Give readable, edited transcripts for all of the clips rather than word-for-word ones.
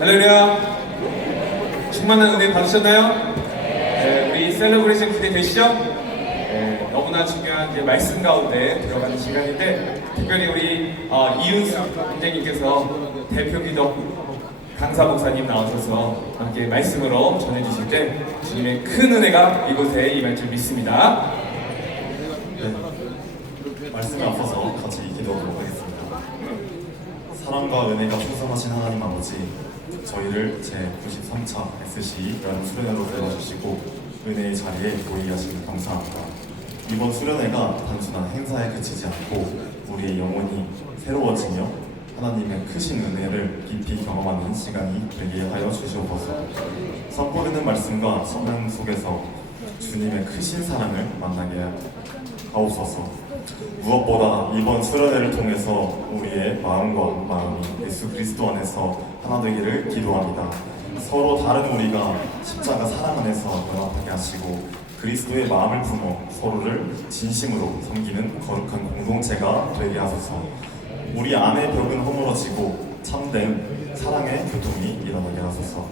할렐루야. 충만한 은혜 받으셨나요? 네, 우리 셀러브레이션 기대되시죠? 네, 너무나 중요한 이제 말씀 가운데 들어가는 시간인데, 특별히 우리 이윤수 선생님께서 대표 기독 강사 목사님 나오셔서 함께 말씀으로 전해주실 때 주님의 큰 은혜가 이곳에 임할 줄 믿습니다. 네, 말씀에 앞서서 같이 기도하도록 하겠습니다. 사랑과 은혜가 풍성하신 하나님 아버지, 저희를 제93차 SC라는 수련회로 불러주시고 은혜의 자리에 모이게 하시니 감사합니다. 이번 수련회가 단순한 행사에 그치지 않고 우리의 영혼이 새로워지며 하나님의 크신 은혜를 깊이 경험하는 시간이 되게 하여 주시옵소서. 선포되는 말씀과 성령 속에서 주님의 크신 사랑을 만나게 하옵소서. 무엇보다 이번 수련회를 통해서 우리의 마음과 마음이 예수 그리스도 안에서 하나 되기를 기도합니다. 서로 다른 우리가 십자가 사랑 안에서 연합하게 하시고 그리스도의 마음을 품어 서로를 진심으로 섬기는 거룩한 공동체가 되게 하소서. 우리 안의 벽은 허물어지고 참된 사랑의 교통이 일어나게 하소서.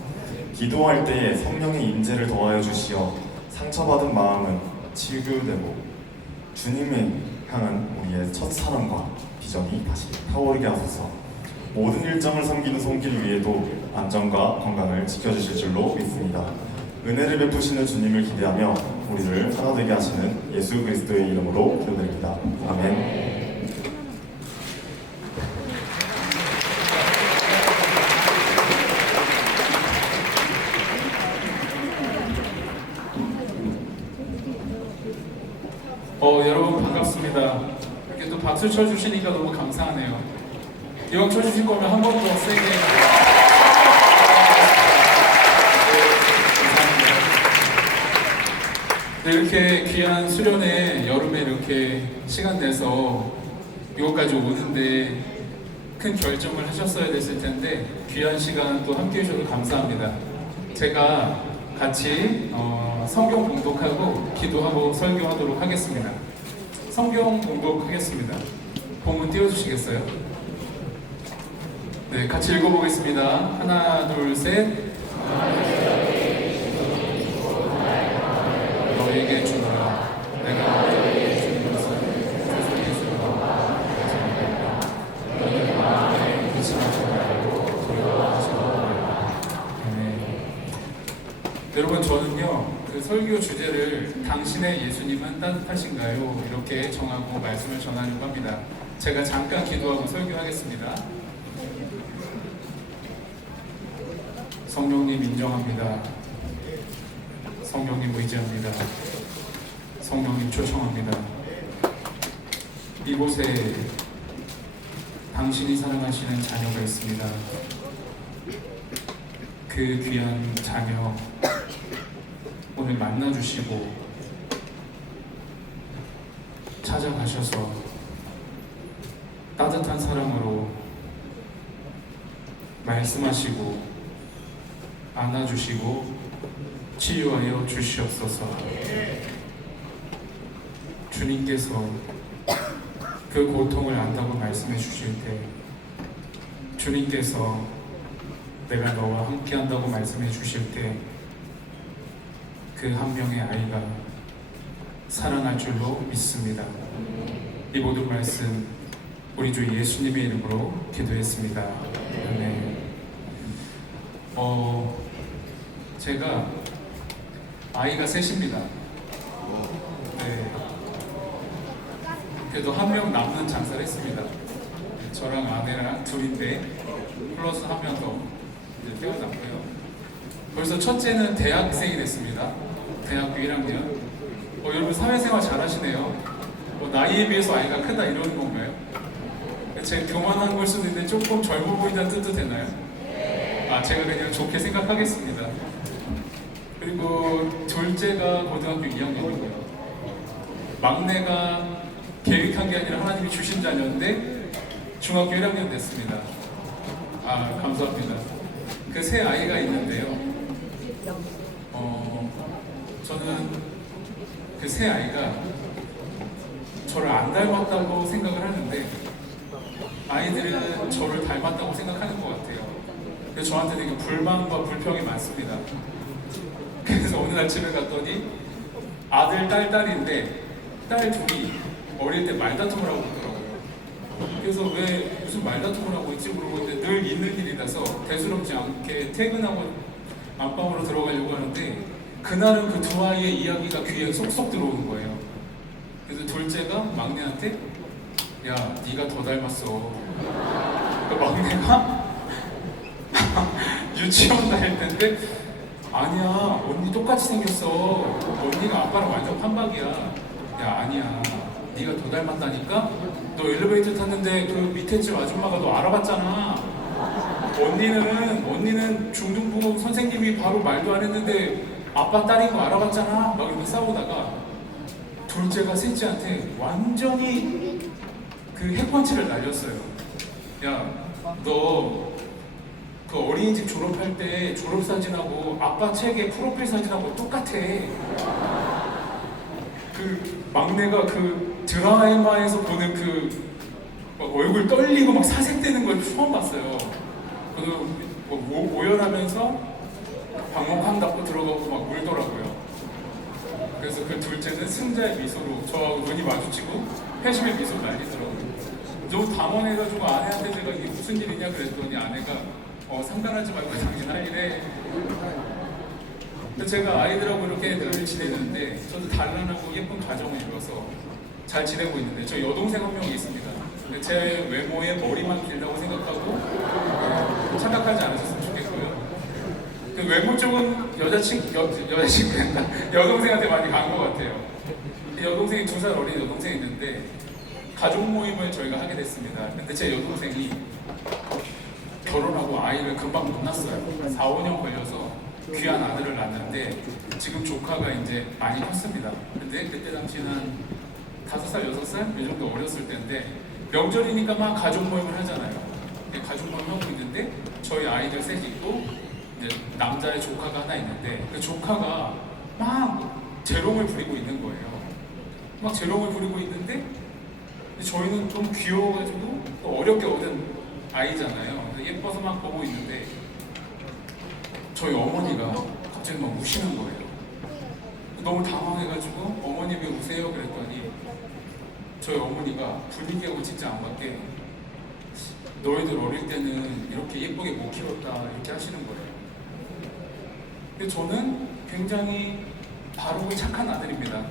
기도할 때에 성령의 임재를 더하여 주시어 상처받은 마음은 치유되고 주님의 향한 우리의 첫 사랑과 비전이 다시 타오르게 하소서. 모든 일정을 섬기는 손길 위에도 안전과 건강을 지켜주실 줄로 믿습니다. 은혜를 베푸시는 주님을 기대하며 우리를 하나 되게 하시는 예수 그리스도의 이름으로 기도드립니다. 아멘. 여러분 반갑습니다. 이렇게 또 박수 쳐주시니까 너무 감사하네요. 이왕 쳐주실 거면 한 번 더 세게. 네, 이렇게 귀한 수련회 여름에 이렇게 시간 내서 이곳까지 오는데 큰 결정을 하셨어야 됐을 텐데 귀한 시간 또 함께 해주셔서 감사합니다. 제가 같이 성경 봉독하고 기도하고 설교하도록 하겠습니다. 성경 봉독하겠습니다. 본문 띄워주시겠어요? 네, 같이 읽어보겠습니다. 하나, 둘, 셋. 너에게 주노라. 내가 너에게 주는 것은 조속히 주노라. 너희 마음에 의심하지 말고 두려워하지 말라. 여러분, 저는요 그 설교 주제를 당신의 예수님은 따뜻하신가요? 이렇게 정하고 말씀을 전하려고 합니다. 제가 잠깐 기도하고 설교하겠습니다. 성령님 인정합니다. 성령님 의지합니다. 성령님 초청합니다. 이곳에 당신이 사랑하시는 자녀가 있습니다. 그 귀한 자녀 오늘 만나주시고 찾아가셔서 따뜻한 사랑으로 말씀하시고 안아주시고 치유하여 주시옵소서. 주님께서 그 고통을 안다고 말씀해 주실 때, 주님께서 내가 너와 함께 한다고 말씀해 주실 때, 그 한 명의 아이가 살아날 줄로 믿습니다. 이 모든 말씀 우리 주 예수님의 이름으로 기도했습니다. 아멘. 제가 아이가 셋입니다. 네. 그래도 한 명 남는 장사를 했습니다. 저희 저랑 아내랑 둘인데 플러스 한 명 더 이제 태어났고요. 벌써 첫째는 대학생이 됐습니다. 대학교 1학년. 여러분 사회생활 잘하시네요. 나이에 비해서 아이가 크다 이러는 건가요? 제가 교만한 걸 수도 있는데 조금 젊어 보인다는 뜻도 되나요? 제가 그냥 좋게 생각하겠습니다. 그리고 둘째가 고등학교 2학년이고요. 막내가 계획한 게 아니라 하나님이 주신 자녀인데 중학교 1학년 됐습니다. 감사합니다. 그 세 아이가 있는데요. 저는 그 세 아이가 저를 안 닮았다고 생각을 하는데 아이들은 저를 닮았다고 생각하는 것 같아요. 그래서 저한테 되게 불만과 불평이 많습니다. 그래서 어느 날 집에 갔더니 아들, 딸인데 딸 둘이 어릴 때 말다툼을 하고 있더라고요. 그래서 왜 무슨 말다툼을 하고 있지 물어보는데 늘 있는 일이라서 대수롭지 않게 퇴근하고 안방으로 들어가려고 하는데 그날은 그 두 아이의 이야기가 귀에 쏙쏙 들어오는 거예요. 그래서 둘째가 막내한테 야, 네가 더 닮았어. 그 막내가 유치원 다닐 때인데 아니야, 언니 똑같이 생겼어. 언니가 아빠랑 완전 판박이야. 야, 아니야, 네가 더 닮았다니까? 너 엘리베이터 탔는데 그 밑에 집 아줌마가 너 알아봤잖아. 언니는 중등부모 선생님이 바로 말도 안 했는데 아빠 딸인 거 알아봤잖아. 막 이렇게 싸우다가 둘째가 셋째한테 완전히 그 핵펀치를 날렸어요. 야, 너 그 어린이집 졸업할 때 졸업사진하고 아빠 책의 프로필 사진하고 똑같아. 그 막내가 그 드라마에서 보는 그 막 얼굴 떨리고 막 사색되는 걸 처음 봤어요. 그래서 오열하면서 방목함 닫고 들어가고 막 울더라고요. 그래서 그 둘째는 승자의 미소로 저하고 눈이 마주치고 회심의 미소를 날리더라고요. 너무 당황해가지고 아내한테 제가 이게 무슨 일이냐 그랬더니 아내가 상관하지 말고 당신 할 일에. 제가 아이들하고 이렇게 늘 지내는데 저도 단란하고 예쁜 가정을 이뤄서 잘 지내고 있는데 저 여동생 한 명이 있습니다. 근데 제 외모에 머리만 길다고 생각하고 착각하지 않으셨으면 좋겠고요. 그 외모 쪽은 여자친구였나 여동생한테 많이 간 것 같아요. 여동생이 2살 어린 여동생이 있는데 가족 모임을 저희가 하게 됐습니다. 근데 제 여동생이 결혼하고 아이를 금방 못 낳았어요. 4, 5년 걸려서 귀한 아들을 낳았는데 지금 조카가 이제 많이 컸습니다. 근데 그때 당시는 한 5살, 6살? 이 정도 어렸을 때인데 명절이니까 막 가족 모임을 하잖아요. 가족 모임 하고 있는데 저희 아이들 셋이 있고 이제 남자의 조카가 하나 있는데 그 조카가 막 재롱을 부리고 있는 거예요. 막 재롱을 부리고 있는데 저희는 좀 귀여워가지고 또 어렵게 얻은 아이잖아요. 예뻐서 막 보고 있는데 저희 어머니가 갑자기 막 우시는 거예요. 너무 당황해가지고 어머니 왜 우세요? 그랬더니 저희 어머니가 분위기하고 진짜 안 맞게 너희들 어릴 때는 이렇게 예쁘게 못 키웠다 이렇게 하시는 거예요. 근데 저는 굉장히 바르고 착한 아들입니다.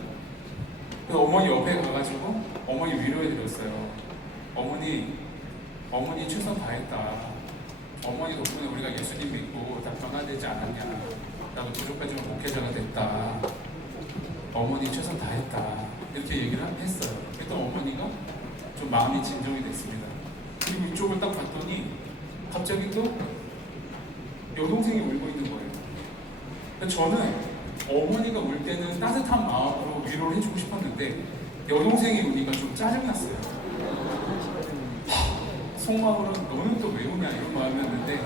그래서 어머니 옆에 가가지고 어머니 위로해드렸어요. 어머니 최선 다했다. 어머니 덕분에 우리가 예수님 믿고 다 변화되지 않았냐. 나도 부족하지만 목회자가 됐다. 어머니 최선 다했다. 이렇게 얘기를 했어요. 그랬더니 어머니가 좀 마음이 진정이 됐습니다. 그리고 이쪽을 딱 봤더니 갑자기 또 여동생이 울고 있는 거예요. 저는 어머니가 울 때는 따뜻한 마음으로 위로를 해주고 싶었는데 여동생이 우니까 좀 짜증났어요. 속마음으로 너는 또 왜 우냐 이런 마음이었는데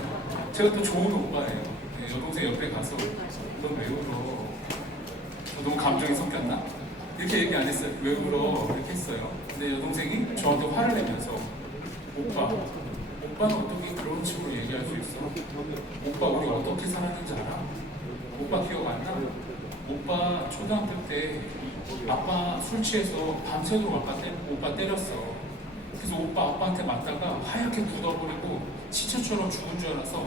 제가 또 좋은 오빠예요. 여동생 옆에 가서 넌 왜 울어? 저 너무 감정이 섞였나? 이렇게 얘기 안 했어요. 왜 울어? 이렇게 했어요. 근데 여동생이 저한테 화를 내면서 오빠는 어떻게 그런 식으로 얘기할 수 있어? 오빠 우리 어떻게 살았는지 알아? 오빠 기억 안 나? 오빠 초등학교 때 아빠 술 취해서 밤새도록 오빠 때렸어. 그래서 오빠 아빠한테 맞다가 하얗게 굳어버리고 시체처럼 죽은 줄 알아서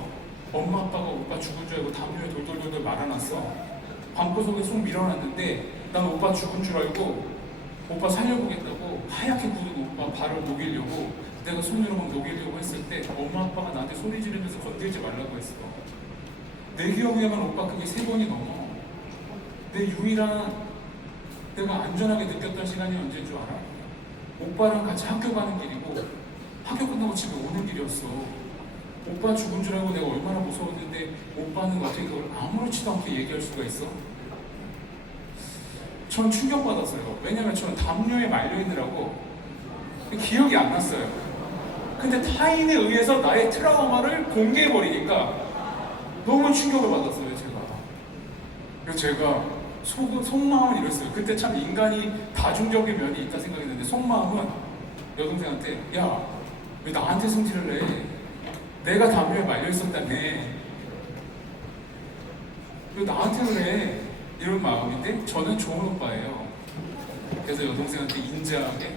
엄마 아빠가 오빠 죽은 줄 알고 담요에 돌돌돌돌 말아놨어. 방구석에 속 밀어놨는데 난 오빠 죽은 줄 알고 오빠 살려보겠다고 하얗게 굳은 오빠 발을 녹이려고 내가 손으로 막 녹이려고 했을 때 엄마 아빠가 나한테 소리 지르면서 건들지 말라고 했어. 내 기억에만 오빠 그게 3번이 넘어. 내 유일한 내가 안전하게 느꼈던 시간이 언제인 줄 알아? 오빠랑 같이 학교 가는 길이고 학교 끝나고 집에 오는 길이었어. 오빠 죽은 줄 알고 내가 얼마나 무서웠는데 오빠는 어떻게 그걸 아무렇지도 않게 얘기할 수가 있어? 전 충격받았어요. 왜냐면 저는 담요에 말려있느라고 기억이 안 났어요. 근데 타인에 의해서 나의 트라우마를 공개해버리니까 너무 충격을 받았어요, 제가. 그래서 제가 속마음은 이랬어요. 그때 참 인간이 다중적인 면이 있다 생각했는데 속마음은 여동생한테 야, 왜 나한테 승질을 내? 내가 담요에 말려있었다며. 왜 나한테 그래? 이런 마음인데 저는 좋은 오빠예요. 그래서 여동생한테 인자하게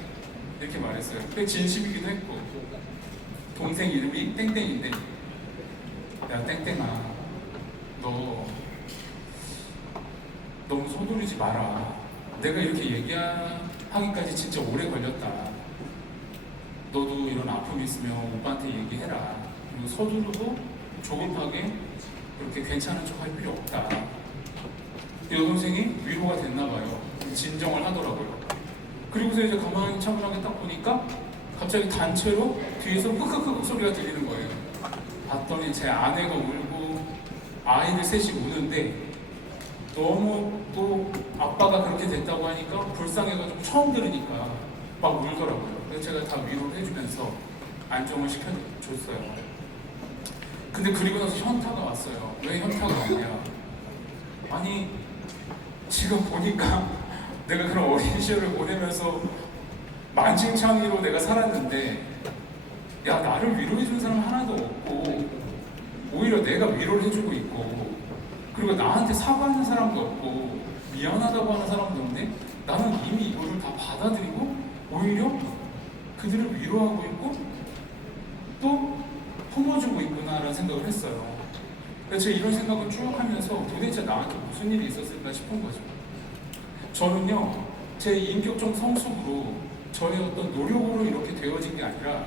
이렇게 말했어요. 그게 진심이기도 했고 동생 이름이 땡땡인데 야 땡땡아 너 너무 서두르지 마라. 내가 이렇게 얘기하기까지 진짜 오래 걸렸다. 너도 이런 아픔이 있으면 오빠한테 얘기해라. 그리고 서두르고 조급하게 그렇게 괜찮은 척 할 필요 없다. 여동생이 위로가 됐나 봐요. 진정을 하더라고요. 그리고서 이제 가만히 차분하게 딱 보니까 갑자기 단체로 뒤에서 흑흑흑 소리가 들리는 거예요. 봤더니 제 아내가 울고 아이들 셋이 우는데 너무 또 아빠가 그렇게 됐다고 하니까 불쌍해가지고 처음 들으니까 막 울더라고요. 그래서 제가 다 위로를 해주면서 안정을 시켜줬어요. 근데 그리고 나서 현타가 왔어요. 왜 현타가 왔냐? 아니 지금 보니까 내가 그런 어린 시절을 보내면서 만신창이로 내가 살았는데 야 나를 위로해주는 사람 하나도 없고 오히려 내가 위로를 해주고 있고 그리고 나한테 사과하는 사람도 없고 미안하다고 하는 사람도 없네. 나는 이미 이거를 다 받아들이고 오히려 그들을 위로하고 있고 또 품어주고 있구나라는 생각을 했어요. 그래서 제가 이런 생각을 쭉 하면서 도대체 나한테 무슨 일이 있었을까 싶은 거죠. 저는요 제 인격적 성숙으로 저의 어떤 노력으로 이렇게 되어진 게 아니라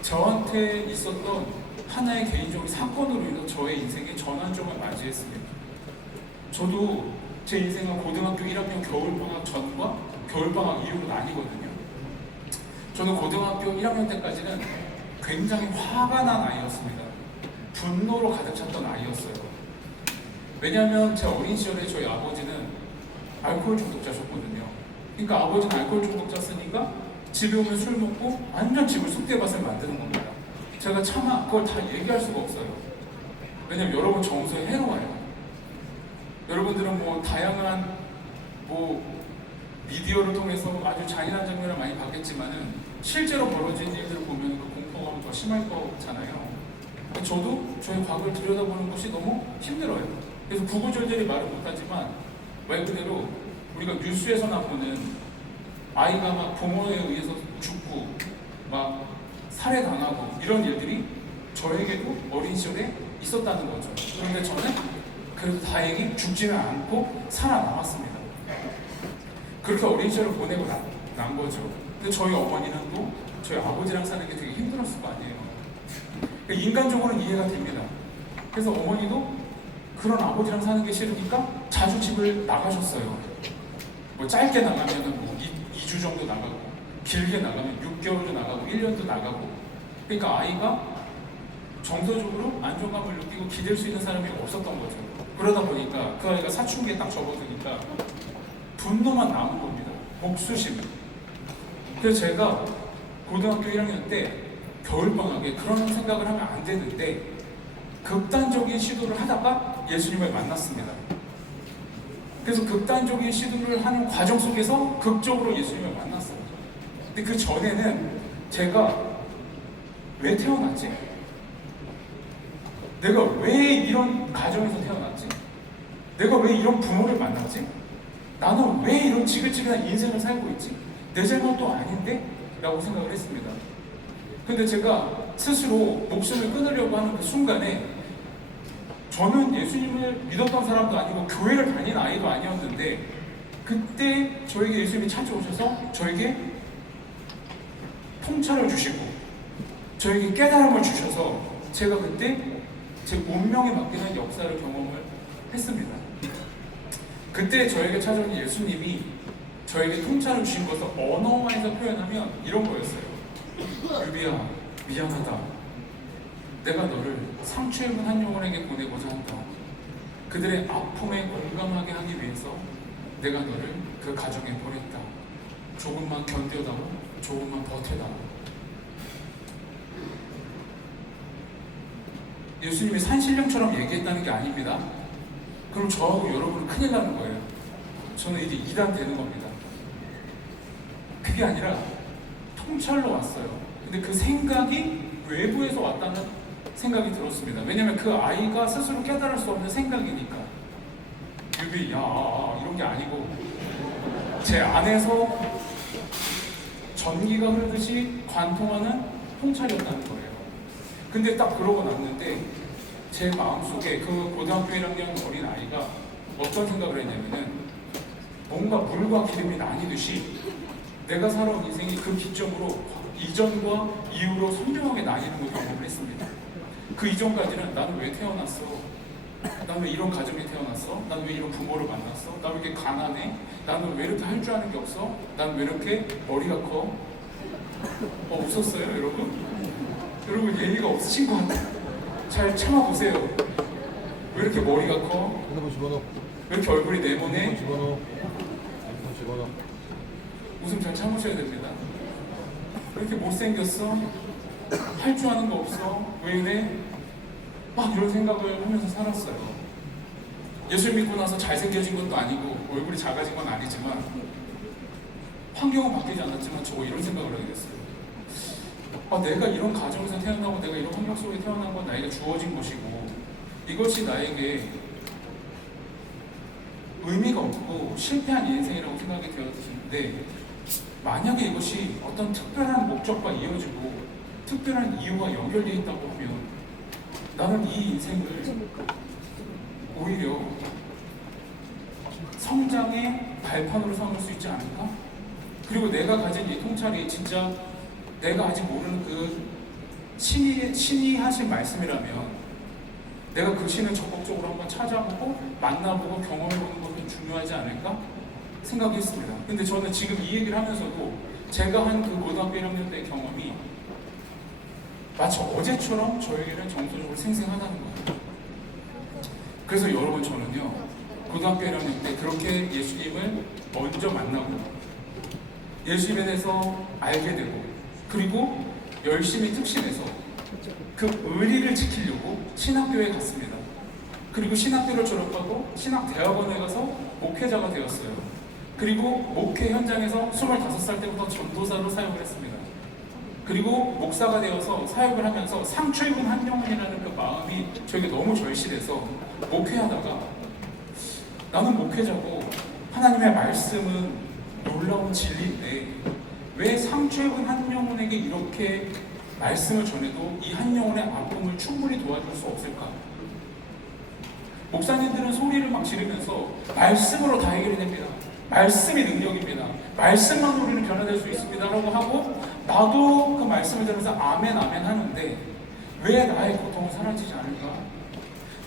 저한테 있었던 하나의 개인적인 사건으로 인해서 저의 인생의 전환점을 맞이했습니다. 저도 제 인생은 고등학교 1학년 겨울방학 전과 겨울방학 이후로 나뉘거든요. 저는 고등학교 1학년 때까지는 굉장히 화가 난 아이였습니다. 분노로 가득 찼던 아이였어요. 왜냐하면 제 어린 시절에 저희 아버지는 알코올 중독자셨거든요. 그러니까 아버지는 알코올 중독자였으니까 집에 오면 술 먹고 완전 집을 쑥대밭을 만드는 겁니다. 제가 차마 그걸 다 얘기할 수가 없어요. 왜냐면 여러분 정서에 해로워요. 여러분들은 뭐 다양한 뭐 미디어를 통해서 아주 잔인한 장면을 많이 봤겠지만은 실제로 벌어진 일들을 보면 그 공포감이 더 심할 거잖아요. 저도 저의 과거를 들여다보는 것이 너무 힘들어요. 그래서 구구절절히 말을 못하지만 말 그대로 우리가 뉴스에서나 보는 아이가 막 부모에 의해서 죽고 막 살해당하고 이런 일들이 저에게도 어린 시절에 있었다는 거죠. 그런데 저는 그래도 다행히 죽지는 않고 살아남았습니다. 그렇게 어린 시절을 보내고 난 거죠. 근데 저희 어머니는 또 저희 아버지랑 사는 게 되게 힘들었을 거 아니에요. 인간적으로는 이해가 됩니다. 그래서 어머니도 그런 아버지랑 사는 게 싫으니까 자주 집을 나가셨어요. 뭐 짧게 나가면 뭐 2주 정도 나가고 길게 나가면 6개월도 나가고 1년도 나가고 그러니까 아이가 정서적으로 안정감을 느끼고 기댈 수 있는 사람이 없었던 거죠. 그러다 보니까 그 아이가 사춘기에 딱 접어드니까 분노만 남은 겁니다. 복수심. 그래서 제가 고등학교 1학년 때 겨울방학에 그런 생각을 하면 안 되는데 극단적인 시도를 하다가 예수님을 만났습니다. 그래서 극단적인 시도를 하는 과정 속에서 극적으로 예수님을 만났어요. 근데 그 전에는 제가 왜 태어났지? 내가 왜 이런 가정에서 태어났지? 내가 왜 이런 부모를 만났지? 나는 왜 이런 지긋지긋한 인생을 살고 있지? 내 잘못도 아닌데? 라고 생각을 했습니다. 근데 제가 스스로 목숨을 끊으려고 하는 그 순간에 저는 예수님을 믿었던 사람도 아니고 교회를 다니는 아이도 아니었는데 그때 저에게 예수님이 찾아오셔서 저에게 통찰을 주시고 저에게 깨달음을 주셔서 제가 그때 제 운명에 맡기는 역사를 경험을 했습니다. 그때 저에게 찾아온 예수님이 저에게 통찰을 주신 것을 언어화해서 표현하면 이런 거였어요. 유비야, 미안하다. 내가 너를 상처 입은 한 영혼에게 보내고자 한다. 그들의 아픔에 공감하게 하기 위해서 내가 너를 그 가정에 보냈다. 조금만 견뎌다오, 조금만 버텨다오. 예수님이 산신령처럼 얘기했다는 게 아닙니다. 그럼 저하고 여러분은 큰일 나는 거예요. 저는 이제 2단 되는 겁니다. 그게 아니라 통찰로 왔어요. 근데 그 생각이 외부에서 왔다는 생각이 들었습니다. 왜냐면 그 아이가 스스로 깨달을 수 없는 생각이니까. 유비, 야, 이런 게 아니고 제 안에서 전기가 흐르듯이 관통하는 통찰이었다는 거예요. 근데 딱 그러고 났는데 제 마음속에 그 고등학교 1학년 어린 아이가 어떤 생각을 했냐면은 뭔가 물과 기름이 나뉘듯이 내가 살아온 인생이 그 기점으로 이전과 이후로 선명하게 나뉘는 걸 경험을 했습니다. 그 이전까지는 나는 왜 태어났어? 나는 왜 이런 가정에 태어났어? 나는 왜 이런 부모를 만났어? 나는 왜 이렇게 가난해? 나는 왜 이렇게 할 줄 아는 게 없어? 나는 왜 이렇게 머리가 커? 웃었어요 여러분? 여러분 예의가 없으신 것 같아요. 잘 참아보세요. 왜 이렇게 머리가 커? 핸드폰 집어넣어. 왜 이렇게 얼굴이 핸드폰 네모네? 집어넣어. 핸드폰 집어넣어. 웃음 잘 참으셔야 됩니다. 왜 이렇게 못생겼어? 할 줄 아는 거 없어? 왜 이래? 막 이런 생각을 하면서 살았어요. 예수 믿고 나서 잘생겨진 것도 아니고 얼굴이 작아진 건 아니지만 환경은 바뀌지 않았지만 저 이런 생각을 하게 됐어요. 내가 이런 가정에서 태어나고 내가 이런 환경 속에 태어난 건 나에게 주어진 것이고 이것이 나에게 의미가 없고 실패한 인생이라고 생각이 되었는데 만약에 이것이 어떤 특별한 목적과 이어지고 특별한 이유와 연결되어 있다고 하면 나는 이 인생을 오히려 성장의 발판으로 삼을 수 있지 않을까? 그리고 내가 가진 이 통찰이 진짜 내가 아직 모르는 그 신이 하신 말씀이라면 내가 그 신을 적극적으로 한번 찾아보고 만나보고 경험해보는 것도 중요하지 않을까 생각했습니다. 근데 저는 지금 이 얘기를 하면서도 제가 한 그 고등학교 1학년 때 경험이 마치 어제처럼 저에게는 정서적으로 생생하다는 거예요. 그래서 여러분 저는요 고등학교 1학년 때 그렇게 예수님을 먼저 만나고 예수님에 대해서 알게 되고 그리고 열심히 특신해서 그 의리를 지키려고 신학교에 갔습니다. 그리고 신학교를 졸업하고 신학대학원에 가서 목회자가 되었어요. 그리고 목회 현장에서 25살 때부터 전도사로 사역을 했습니다. 그리고 목사가 되어서 사역을 하면서 상처 입은 한 영혼이라는 그 마음이 저에게 너무 절실해서 목회하다가 나는 목회자고 하나님의 말씀은 놀라운 진리인데 왜 상처 입은 한 영혼에게 이렇게 말씀을 전해도 이 한 영혼의 아픔을 충분히 도와줄 수 없을까? 목사님들은 소리를 막 지르면서 말씀으로 다 해결이 됩니다. 말씀이 능력입니다. 말씀만 우리는 변화될 수 있습니다. 라고 하고 나도 그 말씀을 들으면서 아멘 아멘 하는데 왜 나의 고통은 사라지지 않을까?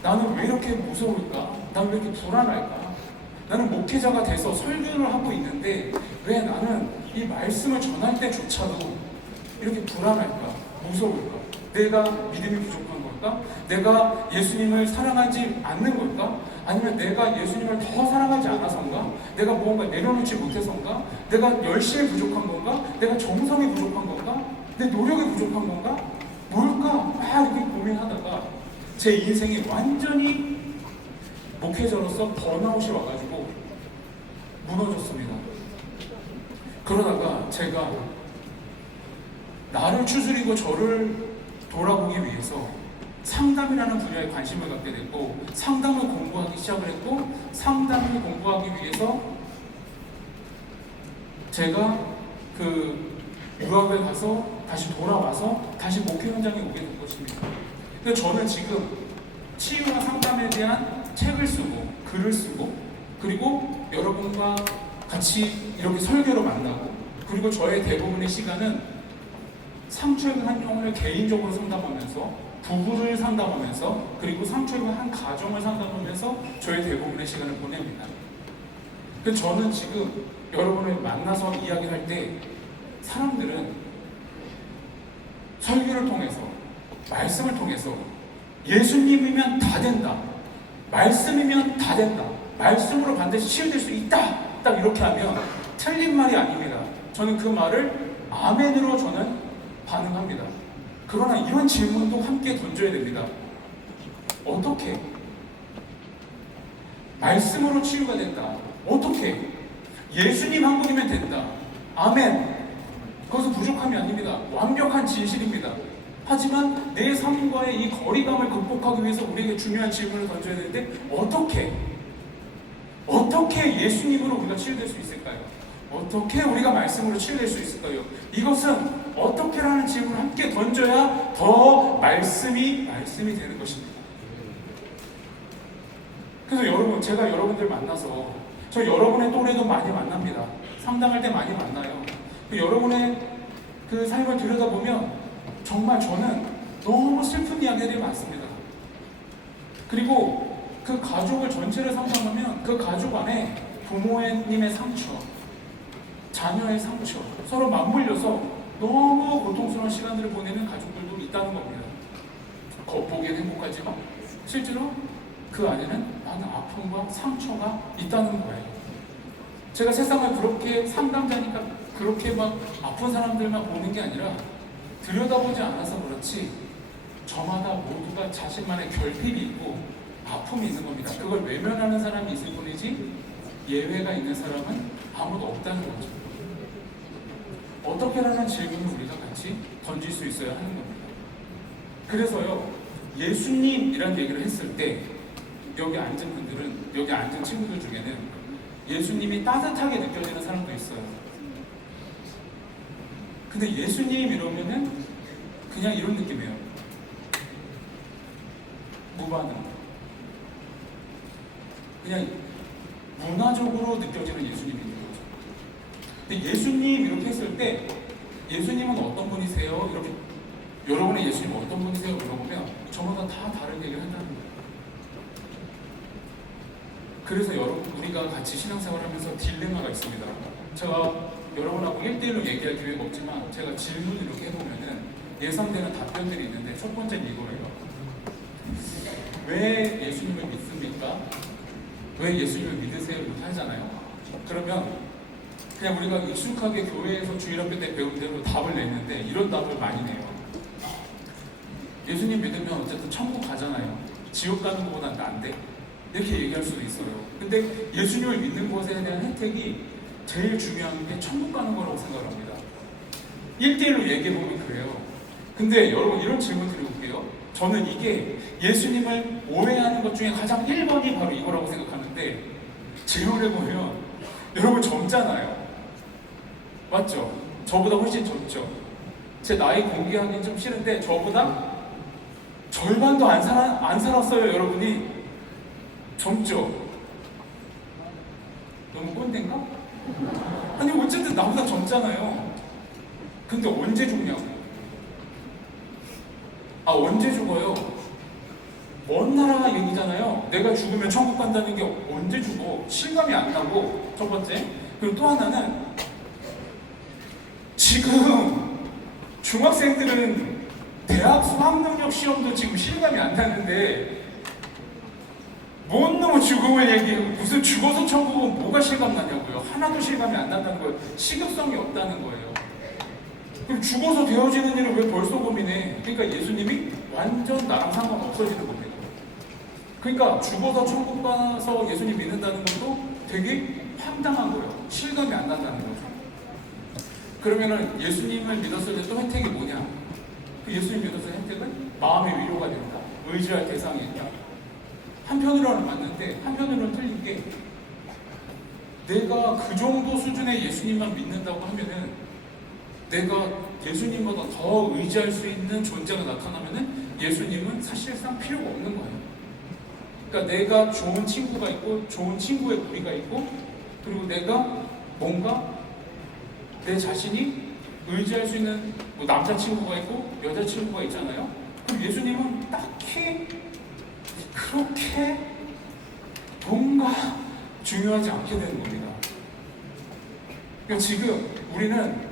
나는 왜 이렇게 무서울까? 나는 왜 이렇게 불안할까? 나는 목회자가 돼서 설교를 하고 있는데 왜 나는 이 말씀을 전할 때조차도 이렇게 불안할까? 무서울까? 내가 믿음이 부족한 걸까? 내가 예수님을 사랑하지 않는 걸까? 아니면 내가 예수님을 더 사랑하지 않아서인가? 내가 무언가 내려놓지 못해서인가? 내가 열심히 부족한 건가? 내가 정성이 부족한 건가? 내 노력이 부족한 건가? 뭘까? 막 이렇게 고민하다가 제 인생이 완전히 목회자로서 번아웃이 와가지고 무너졌습니다. 그러다가 제가 나를 추스리고 저를 돌아보기 위해서 상담이라는 분야에 관심을 갖게 됐고 상담을 공부하기 시작을 했고 상담을 공부하기 위해서 제가 그 유학에 가서 다시 돌아와서 다시 목회 현장에 오게 된 것입니다. 근데 저는 지금 치유와 상담에 대한 책을 쓰고 글을 쓰고 그리고 여러분과 같이 이렇게 설교로 만나고 그리고 저의 대부분의 시간은 상처 입은 한 영혼을 개인적으로 상담하면서 부부를 상담하면서 그리고 상처 입은 한 가정을 상담하면서 저의 대부분의 시간을 보냅니다. 그래서 저는 지금 여러분을 만나서 이야기할 때 사람들은 설교를 통해서 말씀을 통해서 예수님이면 다 된다, 말씀이면 다 된다, 말씀으로 반드시 치유될 수 있다, 딱 이렇게 하면 틀린 말이 아닙니다. 저는 그 말을 아멘으로 저는 반응합니다. 그러나 이런 질문도 함께 던져야 됩니다. 어떻게? 말씀으로 치유가 된다. 어떻게? 예수님 한 분이면 된다. 아멘. 그것은 부족함이 아닙니다. 완벽한 진실입니다. 하지만 내 삶과의 이 거리감을 극복하기 위해서 우리에게 중요한 질문을 던져야 되는데 어떻게 예수님으로 우리가 치유될 수 있을까요? 어떻게 우리가 말씀으로 치유될 수 있을까요? 이것은 어떻게라는 질문을 함께 던져야 더 말씀이 되는 것입니다. 그래서 여러분, 제가 여러분들 만나서 저 여러분의 또래도 많이 만납니다. 상담할 때 많이 만나요. 여러분의 그 삶을 들여다보면 정말 저는 너무 슬픈 이야기들이 많습니다. 그리고 그 가족을 전체를 상담하면 그 가족 안에 부모님의 상처, 자녀의 상처, 서로 맞물려서 너무 고통스러운 시간들을 보내는 가족들도 있다는 겁니다. 겉보기엔 행복하지만 실제로 그 안에는 많은 아픔과 상처가 있다는 거예요. 제가 세상을 그렇게 상담자니까 그렇게 막 아픈 사람들만 보는 게 아니라 들여다보지 않아서 그렇지 저마다 모두가 자신만의 결핍이 있고 아픔이 있는 겁니다. 그걸 외면하는 사람이 있을 뿐이지 예외가 있는 사람은 아무도 없다는 거죠. 어떻게라는 질문을 우리가 같이 던질 수 있어야 하는 겁니다. 그래서요, 예수님이란 얘기를 했을 때 여기 앉은 분들은, 여기 앉은 친구들 중에는 예수님이 따뜻하게 느껴지는 사람도 있어요. 근데 예수님 이러면은 그냥 이런 느낌이에요. 무반응. 그냥 문화적으로 느껴지는 예수님이 있는 거죠. 근데 예수님 이렇게 했을 때 예수님은 어떤 분이세요? 이렇게 여러분의 예수님 어떤 분이세요? 물어보면 저마다 다 다른 얘기를 한다는 거예요. 그래서 여러분, 우리가 같이 신앙생활하면서 딜레마가 있습니다. 제가 여러분하고 1대1로 얘기할 기회가 없지만 제가 질문을 이렇게 해보면은 예상되는 답변들이 있는데 첫 번째는 이거예요. 왜 예수님을 믿습니까? 왜 예수님을 믿으세요? 이렇게 하잖아요. 그러면 그냥 우리가 익숙하게 교회에서 주일학교 때 배운 대로 답을 냈는데 이런 답을 많이 내요. 예수님 믿으면 어쨌든 천국 가잖아요. 지옥 가는 것보다 나은데? 이렇게 얘기할 수도 있어요. 근데 예수님을 믿는 것에 대한 혜택이 제일 중요한 게 천국 가는 거라고 생각합니다. 1대1로 얘기해보면 그래요. 근데 여러분, 이런 질문 드려볼게요. 저는 이게 예수님을 오해하는 것 중에 가장 1번이 바로 이거라고 생각하는데 질문해보면 여러분 젊잖아요. 맞죠? 저보다 훨씬 젊죠? 제 나이 공개하기는 좀 싫은데 저보다 절반도 안 살았어요. 여러분이 젊죠? 너무 꼰대인가? 아니 어쨌든 나보다 젊잖아요. 근데 언제 죽냐고. 언제 죽어요? 먼 나라 얘기잖아요. 내가 죽으면 천국 간다는 게 언제 죽어? 실감이 안 나고, 첫 번째. 그리고 또 하나는 지금 중학생들은 대학 수학능력 시험도 지금 실감이 안 나는데 뭔 놈의 죽음을 얘기해. 무슨 죽어서 천국은 뭐가 실감나냐고요. 하나도 실감이 안 난다는 거예요. 시급성이 없다는 거예요. 그럼 죽어서 되어지는 일을 왜 벌써 고민해? 그러니까 예수님이 완전 나랑 상관없어지는 겁니다. 그러니까 죽어서 천국 가서 예수님 믿는다는 것도 되게 황당한 거예요. 실감이 안 난다는 거죠. 그러면은 예수님을 믿었을 때 또 혜택이 뭐냐? 그 예수님 믿었을 때 혜택은 마음의 위로가 된다. 의지할 대상이 있다. 한편으로는 맞는데 한편으로는 틀린 게, 내가 그 정도 수준의 예수님만 믿는다고 하면은 내가 예수님보다 더 의지할 수 있는 존재가 나타나면은 예수님은 사실상 필요가 없는 거예요. 그러니까 내가 좋은 친구가 있고 좋은 친구의 무리가 있고, 그리고 내가 뭔가 내 자신이 의지할 수 있는 뭐 남자친구가 있고 여자친구가 있잖아요. 그럼 예수님은 딱히 그렇게 뭔가 중요하지 않게 되는 겁니다. 그러니까 지금 우리는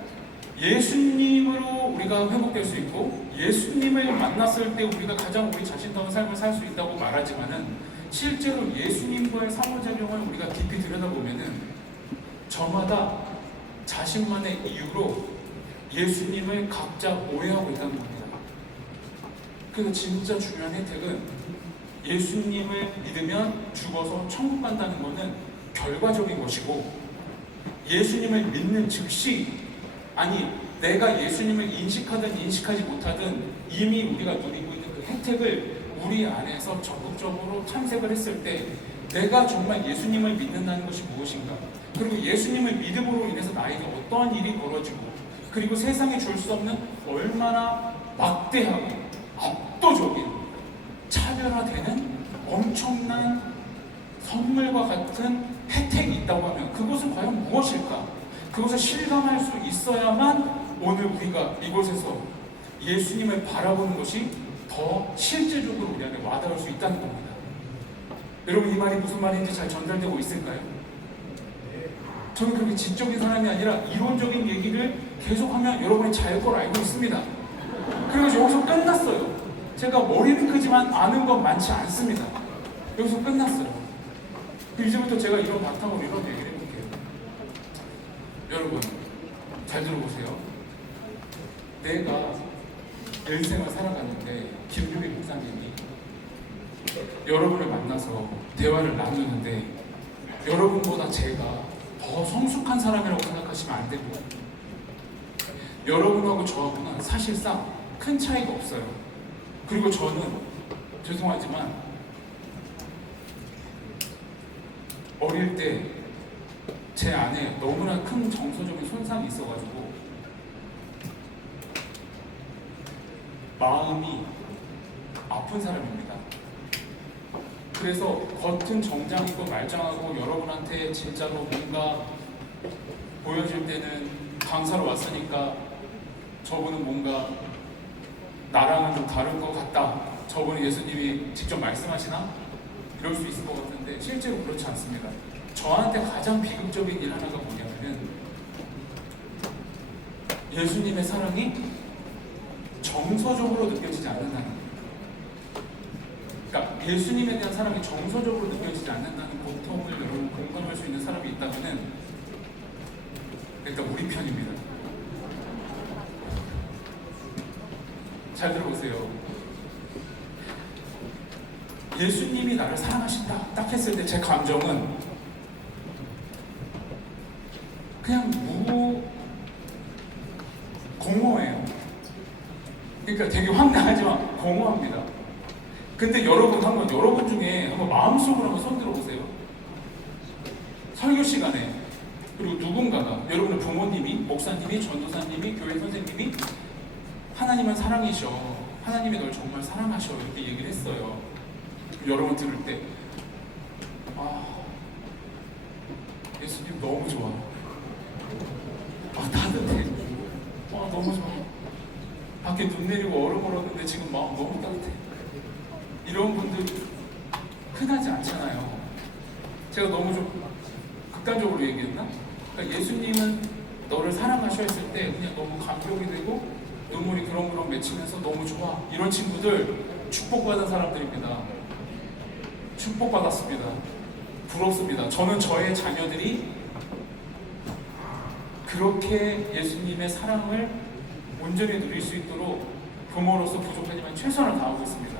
예수님으로 우리가 회복될 수 있고 예수님을 만났을 때 우리가 가장 우리 자신다운 삶을 살 수 있다고 말하지만은 실제로 예수님과의 상호작용을 우리가 깊이 들여다보면은 저마다 자신만의 이유로 예수님을 각자 오해하고 있다는 겁니다. 그래서 진짜 중요한 혜택은 예수님을 믿으면 죽어서 천국 간다는 것은 결과적인 것이고 예수님을 믿는 즉시 아니 내가 예수님을 인식하든 인식하지 못하든 이미 우리가 누리고 있는 그 혜택을 우리 안에서 적극적으로 탐색을 했을 때 내가 정말 예수님을 믿는다는 것이 무엇인가 그리고 예수님을 믿음으로 인해서 나에게 어떠한 일이 벌어지고 그리고 세상에 줄 수 없는 얼마나 막대하고 압도적인 차별화되는 엄청난 선물과 같은 혜택이 있다고 하면 그것은 과연 무엇일까? 그것을 실감할 수 있어야만 오늘 우리가 이곳에서 예수님을 바라보는 것이 더 실제적으로 우리 안에 와닿을 수 있다는 겁니다. 여러분 이 말이 무슨 말인지 잘 전달되고 있을까요? 저는 그렇게 지적인 사람이 아니라 이론적인 얘기를 계속하면 여러분이 잘 걸 알고 있습니다. 그리고 여기서 끝났어요. 제가 머리는 크지만 아는 건 많지 않습니다. 여기서 끝났어요. 이제부터 제가 이런 바탕으로 이런 얘기를 해볼게요. 여러분 잘 들어보세요. 내가 인생을 살아갔는데 김유리 목사님이 여러분을 만나서 대화를 나누는데 여러분보다 제가 더 성숙한 사람이라고 생각하시면 안 되고 여러분하고 저하고는 사실상 큰 차이가 없어요. 그리고 저는 죄송하지만 어릴 때 제 안에 너무나 큰 정서적인 손상이 있어가지고 마음이 아픈 사람입니다. 그래서 겉은 정장이고 말짱하고 여러분한테 진짜로 뭔가 보여줄 때는 강사로 왔으니까 저분은 뭔가 나랑은 좀 다른 것 같다. 저분은 예수님이 직접 말씀하시나? 이럴 수 있을 것 같은데 실제로 그렇지 않습니다. 저한테 가장 비극적인 일 하나가 뭐냐면은 예수님의 사랑이 정서적으로 느껴지지 않는다는 거예요. 그러니까 예수님에 대한 사랑이 정서적으로 느껴지지 않는다는 고통을 여러분 공감할 수 있는 사람이 있다면은 일단 우리 편입니다. 잘 들어보세요. 예수님이 나를 사랑하신다 딱 했을 때 제 감정은 그냥 공허해요. 그러니까 되게 황당하지만 공허합니다. 근데 여러분 여러분 중에 한번 마음속으로 한번 손 들어보세요. 설교 시간에 그리고 누군가가 여러분의 부모님이, 목사님이, 전도사님이, 교회 선생님이 하나님은 사랑이셔. 하나님이 널 정말 사랑하셔. 이렇게 얘기를 했어요. 여러분 들을 때 예수님 너무 좋아. 따뜻해. 너무 좋아. 밖에 눈 내리고 얼음 얼었는데 지금 마음 너무 따뜻해. 이런 분들 흔하지 않잖아요. 제가 너무 좀 극단적으로 얘기했나? 그러니까 예수님은 너를 사랑하셔 했을 때 그냥 너무 감격이 되고 눈물이 그렁그렁 맺히면서 너무 좋아. 이런 친구들 축복받은 사람들입니다. 축복받았습니다. 부럽습니다. 저는 저의 자녀들이 그렇게 예수님의 사랑을 온전히 누릴 수 있도록 부모로서 부족하지만 최선을 다하고 있습니다.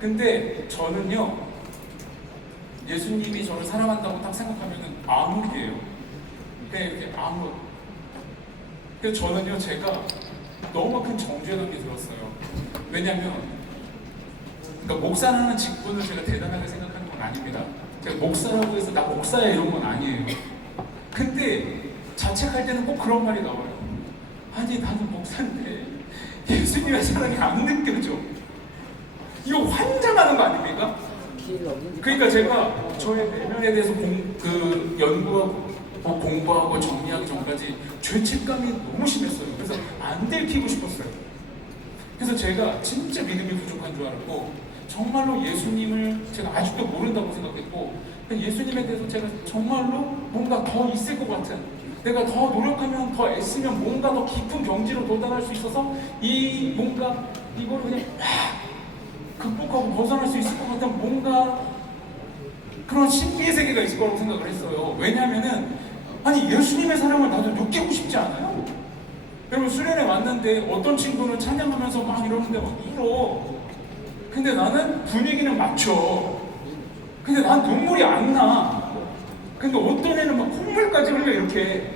근데 저는요, 예수님이 저를 사랑한다고 딱 생각하면 암흑이에요. 그냥 이렇게 암흑. 그래서 저는요, 제가 너무 큰 정죄감이 들었어요. 왜냐면, 그러니까 목사라는 직분을 제가 대단하게 생각하는 건 아닙니다. 제가 목사라고 해서 나 목사야 이런 건 아니에요. 근데 자책할 때는 꼭 그런 말이 나와요. 아니 나는 목사인데 예수님의 사랑이 안 느껴져. 이거 환장하는 거 아닙니까? 그러니까 제가 저의 내면에 대해서 연구하고 공부하고 정리하기 전까지 죄책감이 너무 심했어요. 그래서 안 들키고 싶었어요. 그래서 제가 진짜 믿음이 부족한 줄 알았고 정말로 예수님을 제가 아직도 모른다고 생각했고 예수님에 대해서 제가 정말로 뭔가 더 있을 것 같은, 내가 더 노력하면 더 애쓰면 뭔가 더 깊은 경지로 도달할 수 있어서 이 뭔가 이걸 그냥 극복하고 벗어날 수 있을 것 같은 뭔가 그런 신비의 세계가 있을 거라고 생각을 했어요. 왜냐하면은 아니 예수님의 사랑을 나도 느끼고 싶지 않아요? 여러분 수련회 왔는데 어떤 친구는 찬양하면서 막 이러는데 막 울어. 근데 나는 분위기는 맞춰. 근데 난 눈물이 안 나. 근데 어떤 애는 막 콧물까지 흘려 이렇게.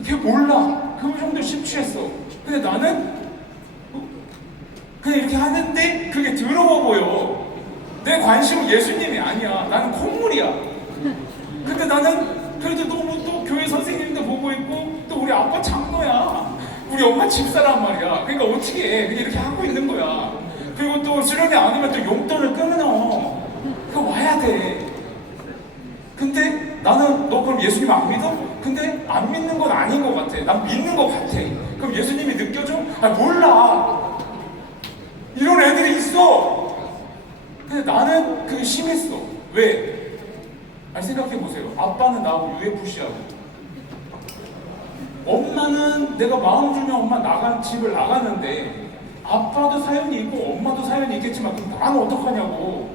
이게 몰라. 그 정도 심취했어. 근데 나는 그냥 이렇게 하는데 그게 더러워 보여. 내 관심은 예수님이 아니야. 나는 콧물이야. 근데 나는 그래도 너무 또 교회 선생님도 보고 있고 또 우리 아빠 장로야. 우리 엄마 집사란 말이야. 그러니까 어떻게 해. 그냥 이렇게 하고 있는 거야. 그리고 또 수련회 안 오면 또 용돈을 끊어. 그거 와야 돼. 근데 나는 너 그럼 예수님 안 믿어? 근데 안 믿는 건 아닌 것 같아. 난 믿는 것 같아. 그럼 예수님이 느껴져? 아 몰라. 이런 애들이 있어. 근데 나는 그게 심했어. 왜? 아니 생각해보세요. 아빠는 나하고 UFC하고 엄마는 내가 마음 주면 엄마 집을 나가는데 아빠도 사연이 있고 엄마도 사연이 있겠지만 그럼 나는 어떡하냐고.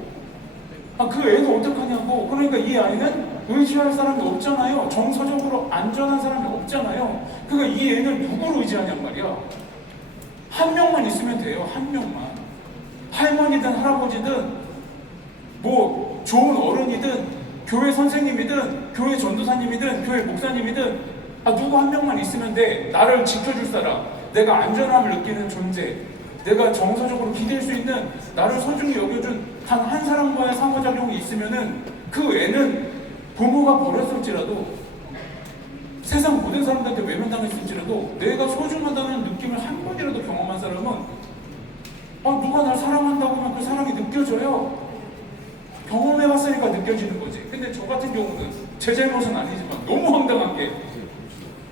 그 애는 어떡하냐고. 그러니까 이 아이는 의지할 사람이 없잖아요. 정서적으로 안전한 사람이 없잖아요. 그러니까 이 애는 누구를 의지하냔 말이야. 한 명만 있으면 돼요. 한 명만. 할머니든 할아버지든 뭐 좋은 어른이든 교회 선생님이든 교회 전도사님이든 교회 목사님이든 누구 한 명만 있으면 돼. 나를 지켜줄 사람, 내가 안전함을 느끼는 존재, 내가 정서적으로 기댈 수 있는, 나를 소중히 여겨준 단 한 사람과의 상호작용이 있으면은 그 애는 부모가 버렸을지라도 세상 모든 사람들한테 외면당했을지라도 내가 소중하다는 느낌을 한 번이라도 경험한 사람은 누가 날 사랑한다고 하면 그 사랑이 느껴져요. 경험해봤으니까 느껴지는 거지. 근데 저 같은 경우는 제 잘못은 아니지만 너무 황당한 게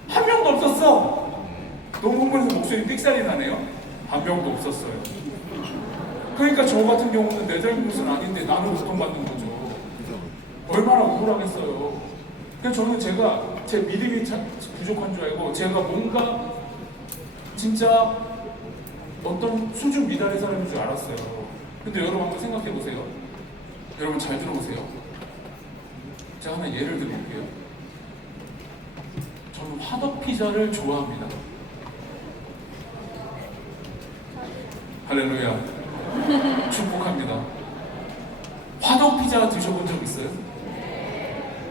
한 명도 없었어. 너무 흥분해서 목소리 삑살이 나네요. 한 명도 없었어요. 그러니까 저 같은 경우는 내 잘못은 아닌데 나는 고통받는 거죠. 얼마나 우울하겠어요. 그래서 저는 제 믿음이 부족한 줄 알고 제가 뭔가 진짜 어떤 수준 미달의 사람인 줄 알았어요. 근데 여러분 한번 생각해 보세요. 여러분 잘 들어보세요. 제가 하나 예를 들어볼게요. 저는 화덕피자를 좋아합니다. 할렐루야. 축복합니다. 화덕피자 드셔본 적 있어요?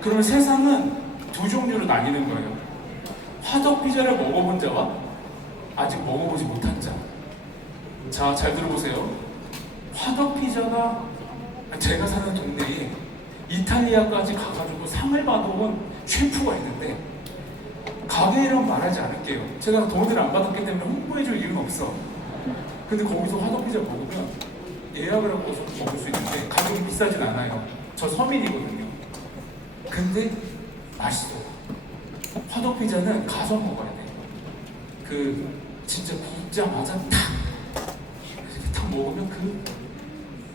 그러면 세상은 두 종류로 나뉘는 거예요. 화덕피자를 먹어본 자와 아직 먹어보지 못한 자. 자, 잘 들어보세요. 화덕피자가 제가 사는 동네에 이탈리아까지 가가지고 상을 받아온 셰프가 있는데 가게 이름 말하지 않을게요. 제가 돈을 안 받았기 때문에 홍보해줄 이유는 없어. 근데 거기서 화덕피자 먹으면 예약을 하고 먹을 수 있는데 가격이 비싸진 않아요. 저 서민이거든요. 근데 맛있어. 화덕피자는 가서 먹어야 돼. 진짜 굽자마자 탁 이렇게 탁 먹으면 그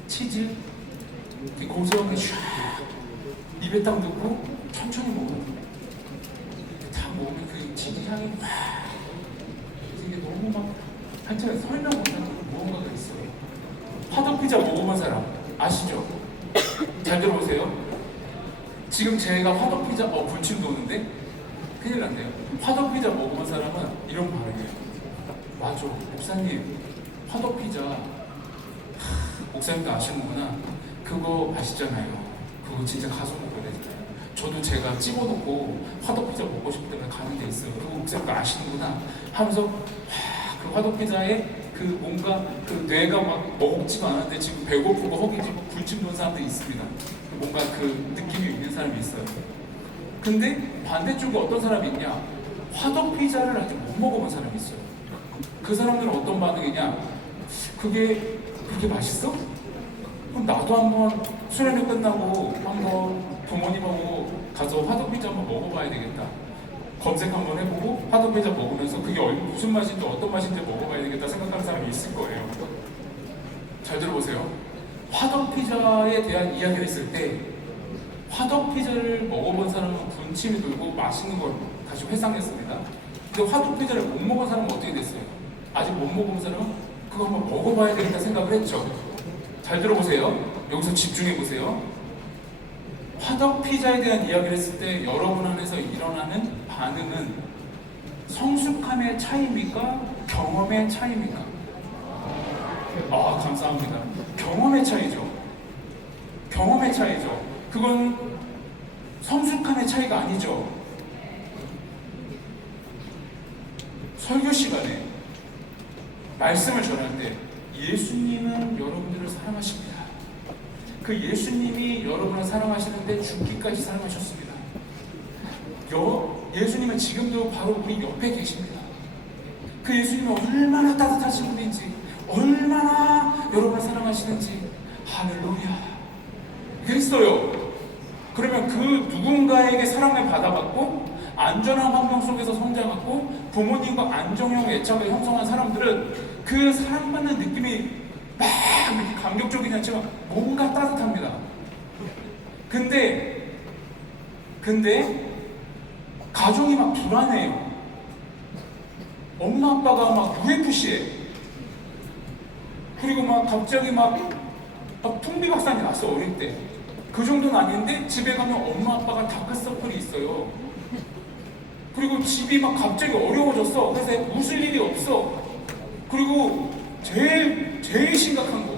치즈 이렇게 고소하게 샥 입에 딱 넣고 천천히 먹어요. 탁 먹으면 그 치즈 향이 막 이게 너무 막 한참 설명 못하는 무언가가 있어요. 화덕피자 먹어본 사람 아시죠? 잘 들어보세요. 지금 제가 화덕피자 불침 도는데 큰일 났네요. 화덕피자 먹어본 사람은 이런 반응이에요. 맞아, 목사님 화덕피자 목사님도 아시는구나. 그거 맛있잖아요. 그거 진짜 가서 먹어야 되잖아요. 저도 제가 찍어놓고 화덕피자 먹고 싶을 때마다 가는 데 있어요. 그거 목사님도 아시는구나 하면서 그 화덕피자에 그 뭔가 그 뇌가 막 먹지도 않았는데 지금 배고프고 허기지고 군침 도는 사람들이 있습니다. 뭔가 그 느낌이 있는 사람이 있어요. 근데 반대쪽에 어떤 사람이 있냐? 화덕피자를 아직 못 먹어본 사람이 있어요. 그 사람들은 어떤 반응이냐? 그게 그렇게 맛있어? 그럼 나도 한번 수련회 끝나고 한번 부모님하고 가서 화덕피자 한번 먹어봐야 되겠다. 검색 한번 해보고 화덕피자 먹으면서 그게 무슨 맛인지 어떤 맛인지 먹어봐야 되겠다 생각하는 사람이 있을 거예요. 잘 들어보세요. 화덕피자에 대한 이야기를 했을 때 화덕피자를 먹어본 사람은 군침이 돌고 맛있는 걸 다시 회상했습니다. 근데 화덕피자를 못 먹은 사람은 어떻게 됐어요? 아직 못 먹은 사람은 그거 한번 먹어봐야 되겠다 생각을 했죠. 잘 들어보세요. 여기서 집중해보세요. 화덕피자에 대한 이야기를 했을 때 여러분 안에서 일어나는 반응은 성숙함의 차이입니까? 경험의 차이입니까? 아, 감사합니다. 경험의 차이죠. 경험의 차이죠. 그건 성숙함의 차이가 아니죠. 설교 시간에 말씀을 전할 때 예수님은 여러분들을 사랑하십니다. 그 예수님이 여러분을 사랑하시는데 죽기까지 사랑하셨습니다. 예수님은 지금도 바로 우리 옆에 계십니다. 그 예수님은 얼마나 따뜻하신 분인지, 얼마나 여러분을 사랑하시는지, 할렐루야. 그랬어요. 그러면 그 누군가에게 사랑을 받아받고 안전한 환경 속에서 성장하고 부모님과 안정형 애착을 형성한 사람들은 그 사랑받는 느낌이 막 이렇게 감격적이지 않지만 뭔가 따뜻합니다. 근데 가정이 막 불안해요. 엄마 아빠가 막 UFC에 그리고 막 갑자기 막 풍비박산이 났어. 어릴 때 그 정도는 아닌데 집에 가면 엄마 아빠가 다크서클이 있어요. 그리고 집이 막 갑자기 어려워졌어. 그래서 웃을 일이 없어. 그리고 제일 심각한 거,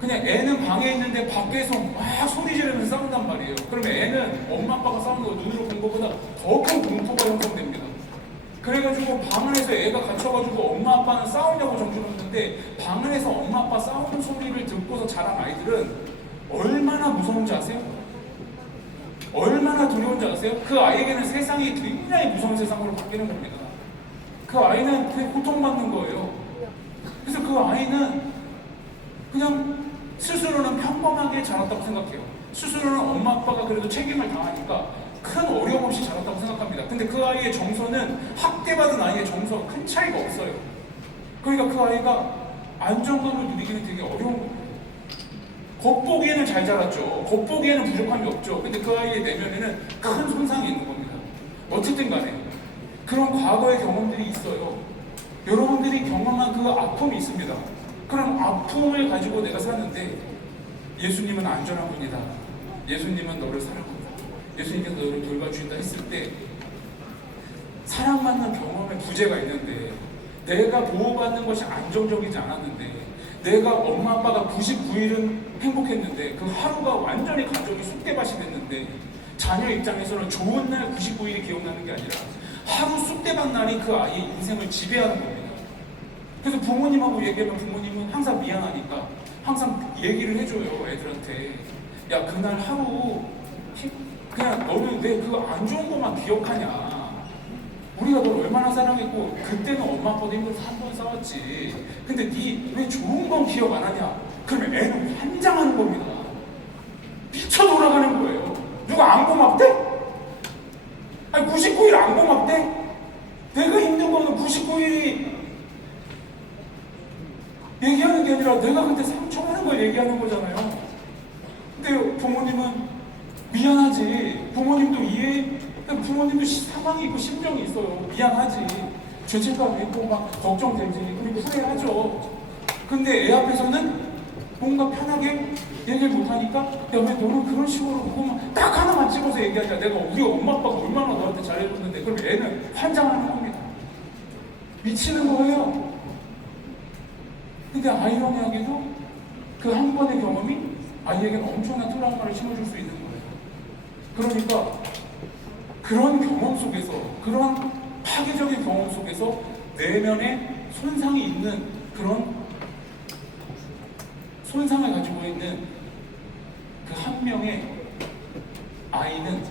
그냥 애는 방에 있는데 밖에서 막 소리 지르면서 싸운단 말이에요. 그러면 애는 엄마 아빠가 싸우는 거 눈으로 본 것보다 더 큰 공포가 형성됩니다. 그래가지고 방 안에서 애가 갇혀가지고 엄마 아빠는 싸우냐고 정신없는데 방 안에서 엄마 아빠 싸우는 소리를 듣고서 자란 아이들은 얼마나 무서운지 아세요? 얼마나 두려운지 아세요? 그 아이에게는 세상이 굉장히 무서운 세상으로 바뀌는 겁니다. 그 아이는 그게 고통받는 거예요. 그래서 그 아이는 그냥 스스로는 평범하게 자랐다고 생각해요. 스스로는 엄마 아빠가 그래도 책임을 다하니까 큰 어려움 없이 자랐다고 생각합니다. 근데 그 아이의 정서는 학대받은 아이의 정서와 큰 차이가 없어요. 그러니까 그 아이가 안정감을 누리기는 되게 어려운 거예요. 겉보기에는 잘 자랐죠. 겉보기에는 부족함이 없죠. 근데 그 아이의 내면에는 큰 손상이 있는 겁니다. 어쨌든 간에 그런 과거의 경험들이 있어요. 여러분들이 경험한 그 아픔이 있습니다. 그런 아픔을 가지고 내가 사는데 예수님은 안전한 분이다. 예수님은 너를 사랑한다. 예수님께서 너를 돌봐주신다 했을 때 사랑받는 경험에 부재가 있는데, 내가 보호받는 것이 안정적이지 않았는데, 내가 엄마 아빠가 99일은 행복했는데 그 하루가 완전히 가족이 쑥대밭이 됐는데, 자녀 입장에서는 좋은 날 99일이 기억나는 게 아니라 하루 쑥대밭 날이 그 아이의 인생을 지배하는 겁니다. 그래서 부모님하고 얘기하면 부모님은 항상 미안하니까 항상 얘기를 해줘요. 애들한테, 야, 그날 하루 그냥 너는 왜 그 안 좋은 것만 기억하냐. 우리가 널 얼마나 사랑했고 그때는 엄마 아빠도 힘들어서 한 번 싸웠지. 근데 네 왜 좋은 건 기억 안 하냐. 그러면 애는 환장하는 겁니다. 미쳐 돌아가는 거예요. 누가 안 고맙대? 아니 99일 안 고맙대? 내가 힘든 거는 99일이 얘기하는 게 아니라 내가 그때 상처하는 걸 얘기하는 거잖아요. 근데 부모님은 미안하지. 부모님도 이해. 부모님도 상황이 있고 심정이 있어요. 미안하지. 죄책감이 있고 막 걱정되지. 그리고 후회하죠. 근데 애 앞에서는 뭔가 편하게 얘기를 못하니까, 야, 왜 너는 그런 식으로 그거만 딱 하나만 찍어서 얘기하자. 내가 우리 엄마 아빠가 얼마나 너한테 잘해줬는데. 그럼 애는 환장하는 겁니다. 미치는 거예요. 근데 아이러니하게도 그 한 번의 경험이 아이에게는 엄청난 트라우마를 심어줄 수 있는 거예요. 그러니까 그런 경험 속에서, 그런 파괴적인 경험 속에서 내면에 손상이 있는 그런 손상을 가지고 있는 그 한 명의 아이는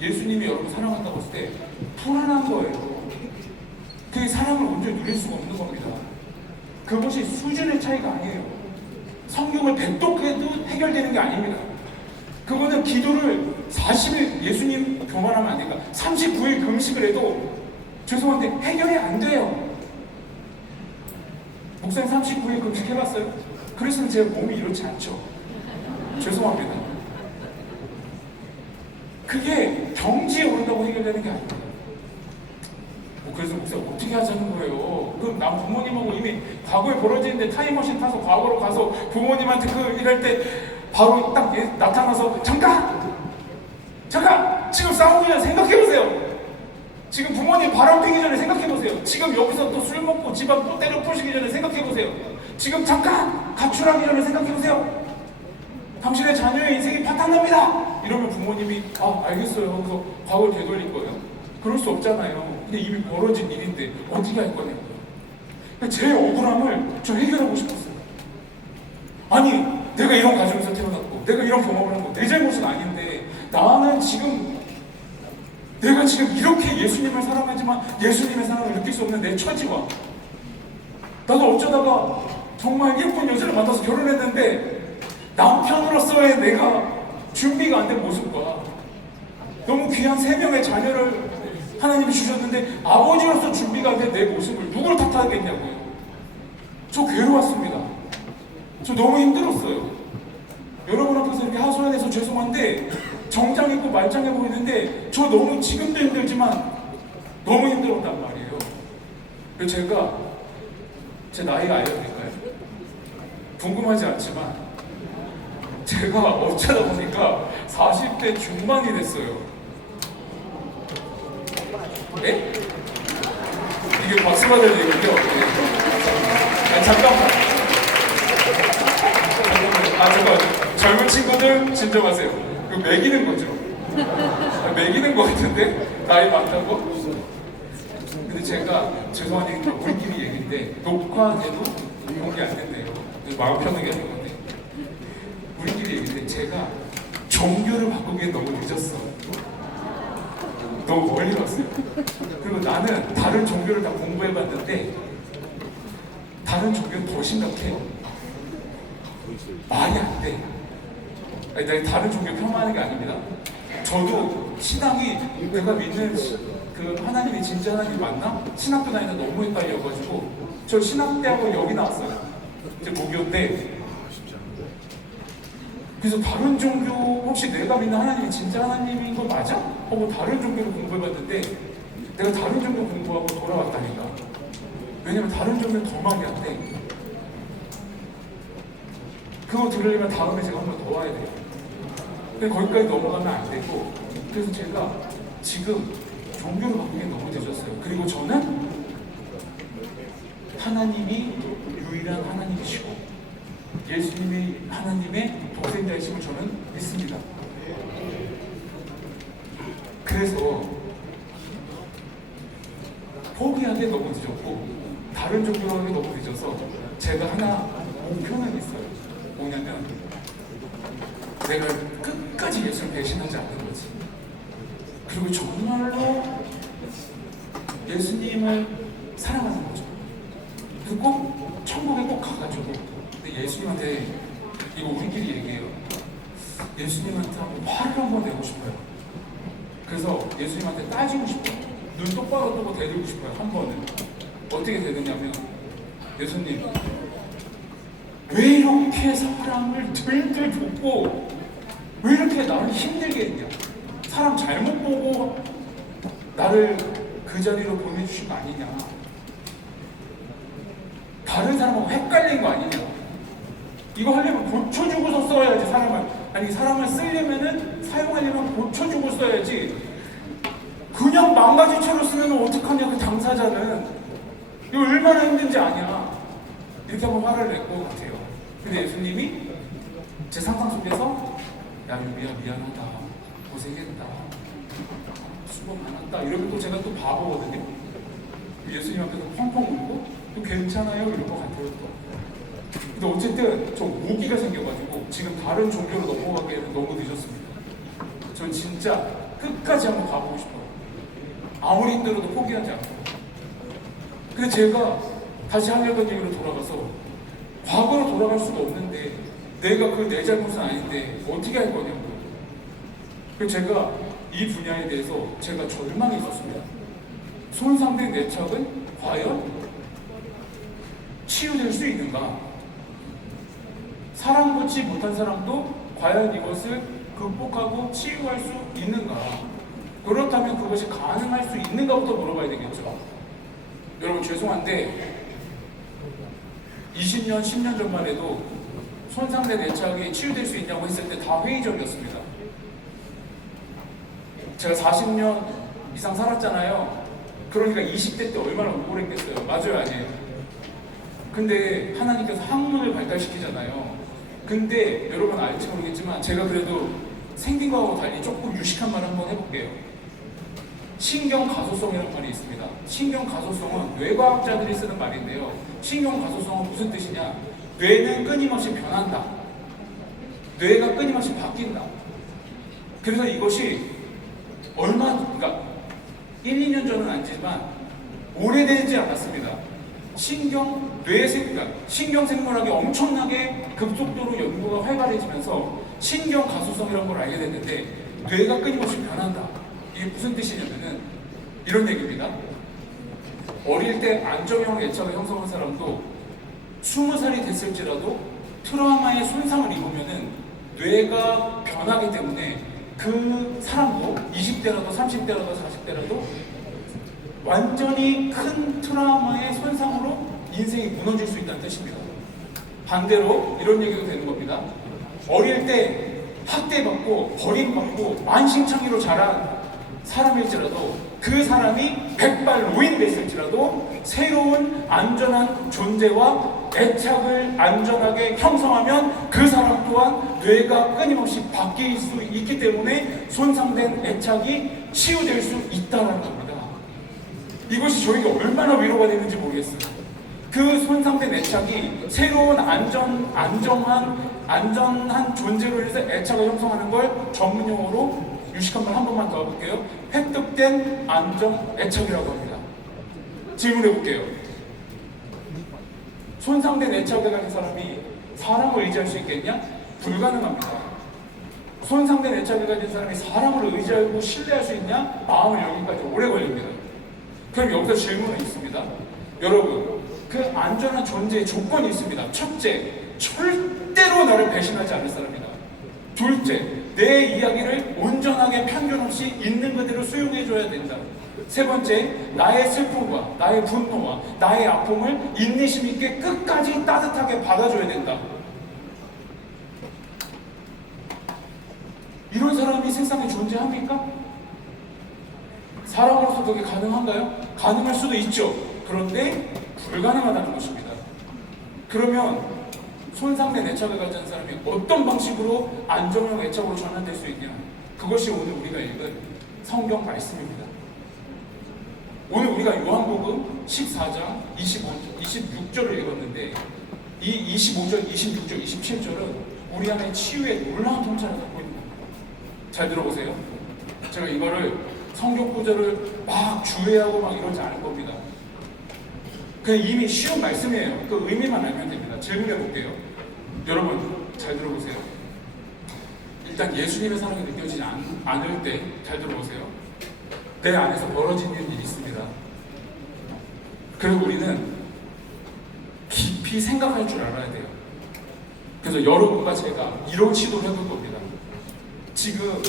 예수님이 여러분 사랑한다고 했을 때 불안한 거예요. 그 사랑을 온전히 누릴 수가 없는 겁니다. 그것이 수준의 차이가 아니에요. 성경을 백독해도 해결되는 게 아닙니다. 그거는 기도를 40일 예수님 교만하면 안 되니까 39일 금식을 해도 죄송한데 해결이 안 돼요. 목사님 39일 금식 해봤어요? 그래서 제 몸이 이렇지 않죠. 죄송합니다. 그게 경지에 오른다고 해결되는 게 아니에요. 그래서 목사님 어떻게 하자는 거예요? 그럼 난 부모님하고 이미 과거에 벌어지는데 타임머신 타서 과거로 가서 부모님한테 그 일할 때 바로 딱 나타나서 잠깐 지금 싸우기 전에 생각해보세요. 지금 부모님 바람 피기 전에 생각해보세요. 지금 여기서 또 술 먹고 집안 또 때려 부시기 전에 생각해보세요. 지금 잠깐 가출하기 전에 생각해보세요. 당신의 자녀의 인생이 파탄납니다. 이러면 부모님이 알겠어요. 그래서 과거를 되돌릴 거예요. 그럴 수 없잖아요. 근데 이미 벌어진 일인데 어떻게 할 거냐고요. 제 억울함을 좀 해결하고 싶었어요. 아니 내가 이런 가정에서 태어났고 내가 이런 경험을 한 거 내 잘못은 아닌데 나는 지금 내가 지금 이렇게 예수님을 사랑하지만 예수님의 사랑을 느낄 수 없는 내 처지와 나도 어쩌다가 정말 예쁜 여자를 만나서 결혼했는데 남편으로서의 내가 준비가 안 된 모습과 너무 귀한 3명의 자녀를 하나님이 주셨는데 아버지로서 준비가 안 된 내 모습을 누굴 탓하겠냐고요. 저 괴로웠습니다. 저 너무 힘들었어요. 여러분 앞에서 이렇게 하소연해서 죄송한데 정장 입고 말짱해 보이는데 저 너무 지금도 힘들지만 너무 힘들었단 말이에요. 그래서 제가 제 나이가 알려드릴까요? 궁금하지 않지만 제가 어쩌다 보니까 40대 중반이 됐어요. 네? 이게 박수 받을 얘기죠? 잠깐만. 잠깐. 젊은 친구들 진정하세요. 이거 매기는 거죠? 매기는 거 같은데? 나이 많다고? 근데 제가 죄송한 얘기인데 우리끼리 얘기인데 녹화해도 공개 안 된대요. 마음 편하게 하는 건데 우리끼리 얘기인데 제가 종교를 바꾸기엔 너무 늦었어. 너무 멀리 갔어요. 그리고 나는 다른 종교를 다 공부해봤는데 다른 종교는 더 심각해. 말이 안 돼. 아니, 내가 다른 종교 폄하하는 게 아닙니다. 저도 신앙이 내가 믿는 그 하나님이 진짜 하나님 맞나? 신학교 다니다 너무 헷갈려가지고 저 신학대학원 여기 나왔어요. 이제 고교 때. 그래서 다른 종교 혹시 내가 믿는 하나님이 진짜 하나님인 거 맞아? 하고 다른 종교를 공부해봤는데 내가 다른 종교 공부하고 돌아왔다니까. 왜냐면 다른 종교는 더 말이 안 돼. 그거 들으려면 다음에 제가 한 번 더 와야 돼요. 근데 거기까지 넘어가면 안 되고 그래서 제가 지금 종교를 바꾸기 너무 늦었어요. 그리고 저는 하나님이 유일한 하나님이시고 예수님이 하나님의 독생자이심을 저는 믿습니다. 그래서 포기하기 너무 늦었고 다른 종교로 하기 너무 늦어서 제가 하나 목표는 있어요. 뭐냐면 내가 끝까지 예수를 배신하지 않는 거지. 그리고 정말로 예수님을 사랑하는 거죠. 그래서 꼭 천국에 꼭 가가지고 근데 예수님한테 이거 우리끼리 얘기해요. 예수님한테 한번 화를 한번 내고 싶어요. 그래서 예수님한테 따지고 싶어요. 눈 똑바로 뜨고 대들고 싶어요. 한 번은 어떻게 되느냐면 예수님 왜 이렇게 사람을 들들 줬고 왜 이렇게 나를 힘들게 했냐. 사람 잘못 보고 나를 그 자리로 보내주신 거 아니냐. 다른 사람하고 헷갈린 거 아니냐. 이거 하려면 고쳐주고서 써야지. 사람을 쓰려면은 사용하려면 고쳐주고 써야지. 그냥 망가지처럼 쓰면 어떡하냐. 그 당사자는 이거 얼마나 힘든지 아냐. 이렇게 한번 화를 낼 것 같아요. 근데 예수님이 제 상상 속에서 야 유비야 미안하다, 고생했다, 수고 많았다 이러면 또 제가 또 바보거든요. 예수님 앞에서 펑펑 울고 또 괜찮아요 이럴 것 같아요 또. 근데 어쨌든 저 모기가 생겨가지고 지금 다른 종교로 넘어가기에는 너무 늦었습니다. 전 진짜 끝까지 한번 가보고 싶어요. 아무리 힘들어도 포기하지 않고. 근데 제가 다시 하려던 얘기로 돌아가서 과거로 돌아갈 수가 없는데 내가 그 내 잘못은 아닌데 어떻게 할 거냐고요. 그래서 제가 이 분야에 대해서 제가 절망이 있었습니다. 손상된 애착은 과연 치유될 수 있는가? 사랑받지 못한 사람도 과연 이것을 극복하고 치유할 수 있는가? 그렇다면 그것이 가능할 수 있는가부터 물어봐야 되겠죠. 여러분 죄송한데 20년, 10년 전만 해도 손상된 애착이 치유될 수 있냐고 했을 때 다 회의적이었습니다. 제가 40년 이상 살았잖아요. 그러니까 20대 때 얼마나 우울했겠어요. 맞아요, 아니에요? 근데 하나님께서 학문을 발달시키잖아요. 근데 여러분 알지 모르겠지만 제가 그래도 생긴 거하고 달리 조금 유식한 말 한번 해볼게요. 신경가소성이라는 말이 있습니다. 신경가소성은 뇌과학자들이 쓰는 말인데요. 신경가소성은 무슨 뜻이냐? 뇌는 끊임없이 변한다. 뇌가 끊임없이 바뀐다. 그래서 이것이 그러니까 1, 2년 전은 아니지만 오래되지 않았습니다. 그러니까 신경생물학이 엄청나게 급속도로 연구가 활발해지면서 신경가소성이라는 걸 알게 됐는데 뇌가 끊임없이 변한다. 이게 무슨 뜻이냐면은 이런 얘기입니다. 어릴 때 안정형 애착을 형성한 사람도 20살이 됐을지라도 트라우마의 손상을 입으면은 뇌가 변하기 때문에 그 사람도 20대라도 30대라도 40대라도 완전히 큰 트라우마의 손상으로 인생이 무너질 수 있다는 뜻입니다. 반대로 이런 얘기도 되는 겁니다. 어릴 때 학대받고 버림받고 만신창이로 자란 사람일지라도 그 사람이 백발노인 됐을지라도 새로운 안전한 존재와 애착을 안전하게 형성하면 그 사람 또한 뇌가 끊임없이 바뀔 수 있기 때문에 손상된 애착이 치유될 수 있다는 겁니다. 이것이 저에게 얼마나 위로가 되는지 모르겠어요. 그 손상된 애착이 새로운 안전한 존재로 인해서 애착을 형성하는 걸 전문용어로 유식한 말 한 번만 더 해볼게요. 획득된 안정 애착이라고 합니다. 질문해 볼게요. 손상된 애착을 가진 사람이 사람을 의지할 수 있겠냐? 불가능합니다. 손상된 애착을 가진 사람이 사람을 의지하고 신뢰할 수 있냐? 마음을 여기까지 오래 걸립니다. 그럼 여기서 질문이 있습니다. 여러분, 그 안전한 존재의 조건이 있습니다. 첫째, 절대로 나를 배신하지 않을 사람이다. 둘째, 내 이야기를 온전하게 편견 없이 있는 그대로 수용해줘야 된다. 세 번째, 나의 슬픔과 나의 분노와 나의 아픔을 인내심 있게 끝까지 따뜻하게 받아줘야 된다. 이런 사람이 세상에 존재합니까? 사람으로서 그게 가능한가요? 가능할 수도 있죠. 그런데 불가능하다는 것입니다. 그러면 손상된 애착을 가진 사람이 어떤 방식으로 안정형 애착으로 전환될 수 있냐? 그것이 오늘 우리가 읽은 성경 말씀입니다. 오늘 우리가 요한복음 14장 26절을 읽었는데 이 25절, 26절, 27절은 우리 안에 치유의 놀라운 통찰을 갖고 있는 겁니다. 잘 들어보세요. 제가 이거를 성경 구절을 막 주의하고 막 이러지 않을 겁니다. 그냥 이미 쉬운 말씀이에요. 그 의미만 알면 됩니다. 질문해 볼게요. 여러분 잘 들어보세요. 일단 예수님의 사랑이 느껴지지 않을 때 잘 들어보세요. 내 안에서 벌어지는 일이 있습니다. 그리고 우리는 깊이 생각할 줄 알아야 돼요. 그래서 여러분과 제가 이런 시도를 해볼 겁니다. 지금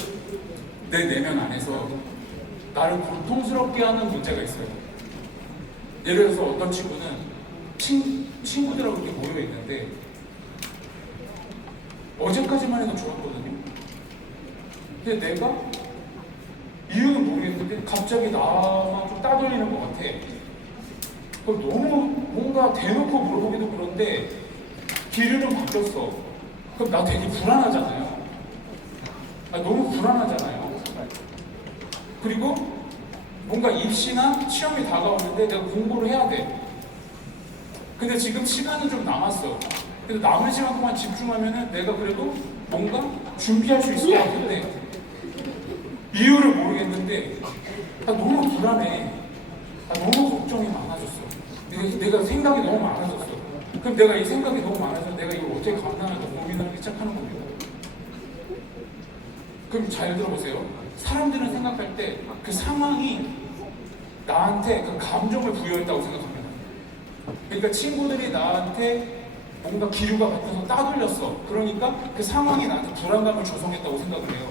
내 내면 안에서 나를 고통스럽게 하는 문제가 있어요. 예를 들어서 어떤 친구는 친구들하고 이렇게 모여 있는데 어제까지만 해도 좋았거든요. 근데 내가 이유는 모르겠는데 갑자기 나만 좀 따돌리는 것 같아. 그럼 너무 뭔가 대놓고 물어보기도 그런데 기류는 바뀌었어. 그럼 나 되게 불안하잖아요. 너무 불안하잖아요. 그리고 뭔가 입시나 시험이 다가오는데 내가 공부를 해야 돼. 근데 지금 시간은 좀 남았어. 그래서 남은 시간 동안 집중하면은 내가 그래도 뭔가 준비할 수 있을 것 같은데 이유를 모르겠는데 너무 불안해. 너무 걱정이 많아졌어. 내가 생각이 너무 많아졌어. 그럼 내가 이 생각이 너무 많아서 내가 이걸 어떻게 감당할까 고민하기 시작하는 겁니다. 그럼 잘 들어보세요. 사람들은 생각할 때 그 상황이 나한테 그 감정을 부여했다고 생각합니다. 그러니까 친구들이 나한테 뭔가 기류가 바뀌어서 따돌렸어. 그러니까 그 상황이 나한테 불안감을 조성했다고 생각을 해요.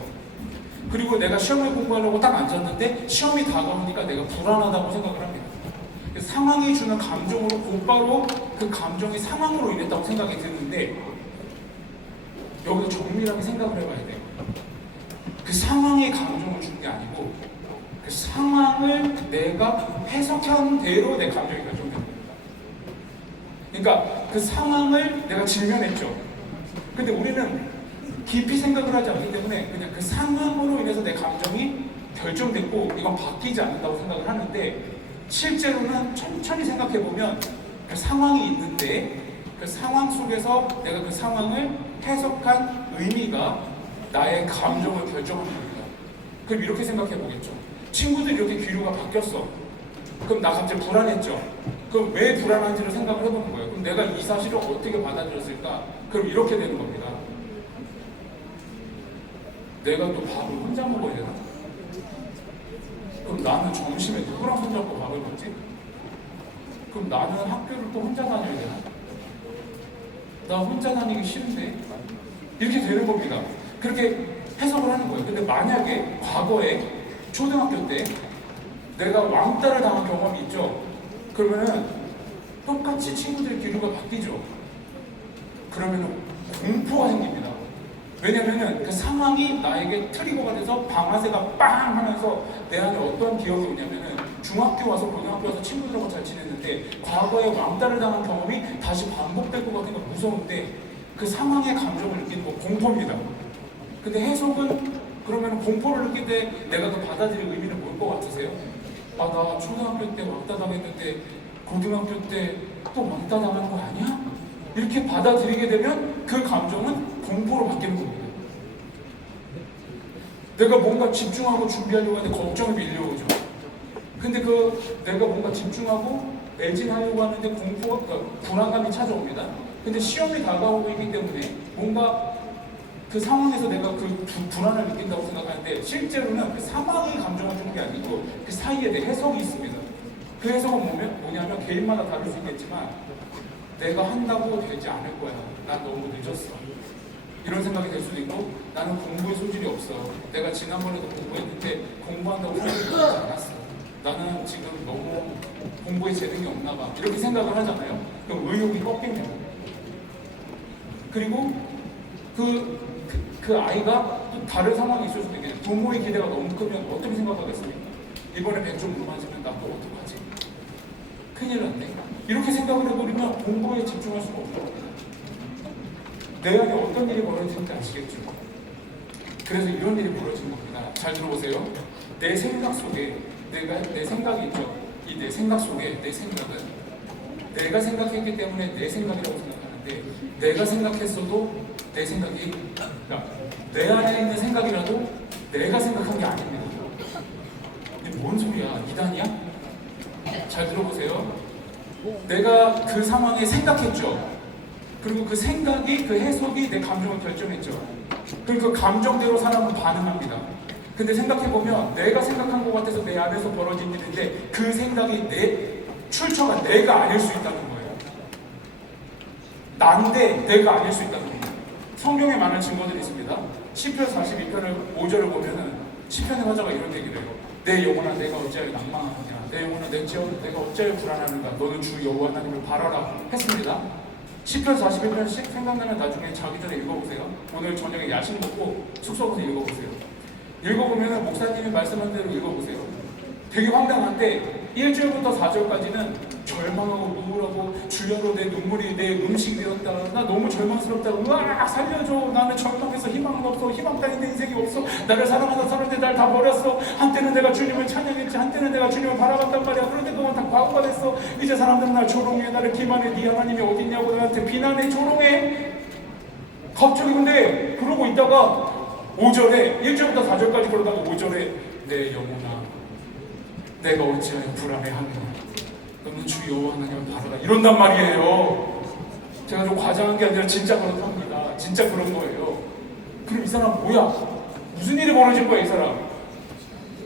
그리고 내가 시험을 공부하려고 딱 앉았는데 시험이 다가오니까 내가 불안하다고 생각을 합니다. 상황이 주는 감정으로 곧바로 그 감정이 상황으로 인했다고 생각이 드는데 여기서 정밀하게 생각을 해봐야 돼요. 그 상황이 감정을 준 게 아니고 그 상황을 내가 해석한 대로 내 감정이 결정된 겁니다. 그러니까 그 상황을 내가 직면했죠. 근데 우리는 깊이 생각을 하지 않기 때문에 그냥 그 상황으로 인해서 내 감정이 결정됐고 이건 바뀌지 않는다고 생각을 하는데 실제로는 천천히 생각해보면 그 상황이 있는데 그 상황 속에서 내가 그 상황을 해석한 의미가 나의 감정을 결정하는 겁니다. 그럼 이렇게 생각해보겠죠. 친구들이 이렇게 기류가 바뀌었어. 그럼 나 갑자기 불안했죠. 그럼 왜 불안한지를 생각을 해보는 거예요. 그럼 내가 이 사실을 어떻게 받아들였을까? 그럼 이렇게 되는 겁니다. 내가 또 밥을 혼자 먹어야 되나? 그럼 나는 점심에 누구랑 손잡고 밥을 먹지? 그럼 나는 학교를 또 혼자 다녀야 되나? 나 혼자 다니기 싫은데? 이렇게 되는 겁니다. 그렇게 해석을 하는 거예요. 근데 만약에 과거에 초등학교 때 내가 왕따를 당한 경험이 있죠? 그러면은 똑같이 친구들의 기류가 바뀌죠? 그러면은 공포가 생깁니다. 왜냐면은 그 상황이 나에게 트리거가 돼서 방아쇠가 빵 하면서 내 안에 어떤 기억이 오냐면은 중학교 와서 고등학교 와서 친구들하고 잘 지냈는데 과거에 왕따를 당한 경험이 다시 반복될 것 같은 건 무서운데 그 상황의 감정을 느끼는 건 공포입니다. 근데 해석은 그러면 공포를 느낄 때 내가 그 받아들일 의미는 뭘 것 같으세요? 아, 나 초등학교 때 왕따 당했는데 고등학교 때 또 왕따 당한 거 아니야? 이렇게 받아들이게 되면 그 감정은 공포로 바뀌는 겁니다. 내가 뭔가 집중하고 준비하려고 하는데 걱정이 밀려오죠. 근데 내가 뭔가 집중하고 매진하려고 하는데 공포가, 불안감이 찾아옵니다. 근데 시험이 다가오고 있기 때문에 뭔가 그 상황에서 내가 그 불안을 느낀다고 생각하는데 실제로는 그 상황이 감정을 주는 게 아니고 그 사이에 내 해석이 있습니다. 그 해석은 뭐냐면 개인마다 다를 수 있겠지만 내가 한다고 되지 않을 거야. 난 너무 늦었어. 이런 생각이 될 수도 있고 나는 공부에 소질이 없어. 내가 지난번에도 공부했는데 공부한다고 생각하지 않았어. 나는 지금 너무 공부에 재능이 없나 봐. 이렇게 생각을 하잖아요. 그럼 의욕이 꺾이는 거예요. 그리고 그 아이가 또 다른 상황이 있을 수도 있겠죠. 부모의 기대가 너무 크면 어떻게 생각하겠습니까? 이번에 100점 못 맞으면 나 또 어떡하지? 큰일 났네. 이렇게 생각을 해버리면 공부에 집중할 수가 없는 겁니다. 내 안에 어떤 일이 벌어지는지 아시겠죠? 그래서 이런 일이 벌어진 겁니다. 잘 들어보세요. 내 생각 속에 내 생각이 있죠. 이 내 생각 속에 내 생각은 내가 생각했기 때문에 내 생각이라고 생각하는데 내가 생각했어도 내 생각이 그러니까 내 안에 있는 생각이라도 내가 생각한 게 아닙니다. 이게 뭔 소리야? 이단이야? 잘 들어보세요. 내가 그 상황에 생각했죠. 그리고 그 생각이, 그 해석이 내 감정을 결정했죠. 그리고 그 감정대로 사람은 반응합니다. 근데 생각해보면 내가 생각한 것 같아서 내 안에서 벌어진 일인데 그 생각이 출처가 내가 아닐 수 있다는 거예요. 난데 내가 아닐 수 있다는 겁니다. 성경에 많은 증거들이 있습니다. 시편 42편을 5절을 보면은 시편의 화자가 이런 얘기를 해요. 내 영혼아 내가 어찌하여 낭망하느냐. 내 영혼아 내가 어찌하여 불안하는가. 너는 주 여호와 하나님을 바라라 했습니다. 시편 41편씩 생각나면 나중에 자기 전에 읽어보세요. 오늘 저녁에 야식 먹고 숙소 가서 읽어보세요. 읽어보면 목사님이 말씀한 대로 읽어보세요. 되게 황당한데 1절부터 4절까지는 절망하고 우울하고 주여로 내 눈물이 내 음식이 되었다. 나 너무 절망스럽다. 으악 살려줘. 나는 절망해서 희망은 없어. 희망 따윈 내 인생이 없어. 나를 사랑하던 사람들이 날 다 버렸어. 한때는 내가 주님을 찬양했지. 한때는 내가 주님을 바라봤단 말이야. 그런데 그건 다 과거가 됐어. 이제 사람들은 날 조롱해. 나를 기만해. 네 하나님이 어딨냐고 나한테 비난해. 조롱해. 갑자기 근데 그러고 있다가 5절에 1절부터 4절까지 그러다가 5절에 내 영혼아 내가 어찌하여 불안해하느냐. 너는 주 여호와 하나님을 바라라. 이런단 말이에요. 제가 좀 과장한 게 아니라 진짜 그렇답니다. 진짜 그런 거예요. 그럼 이 사람 뭐야? 무슨 일이 벌어질 거야 이 사람?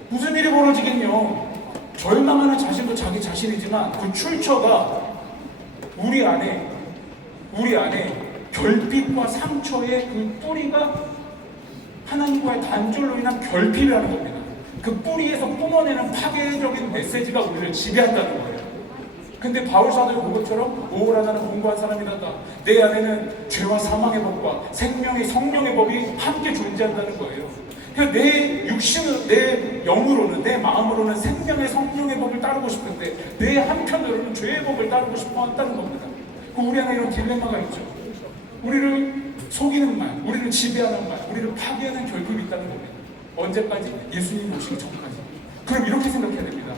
무슨 일이 벌어지겠냐? 절망하는 자신도 자기 자신이지만 그 출처가 우리 안에 결핍과 상처의 그 뿌리가 하나님과의 단절로 인한 결핍이라는 겁니다. 그 뿌리에서 뿜어내는 파괴적인 메시지가 우리를 지배한다는 거예요. 근데 바울 사도의 그것처럼 오호라 나는 공부한 사람이란다. 내 안에는 죄와 사망의 법과 생명의 성령의 법이 함께 존재한다는 거예요. 그러니까 내 육신은, 내 영으로는, 내 마음으로는 생명의 성령의 법을 따르고 싶은데 내 한편으로는 죄의 법을 따르고 싶어 한다는 겁니다. 우리 안에 이런 딜레마가 있죠. 우리를 속이는 말, 우리를 지배하는 말, 우리를 파괴하는 결핍이 있다는 겁니다. 언제까지? 예수님 오시기 전까지. 그럼 이렇게 생각해야 됩니다.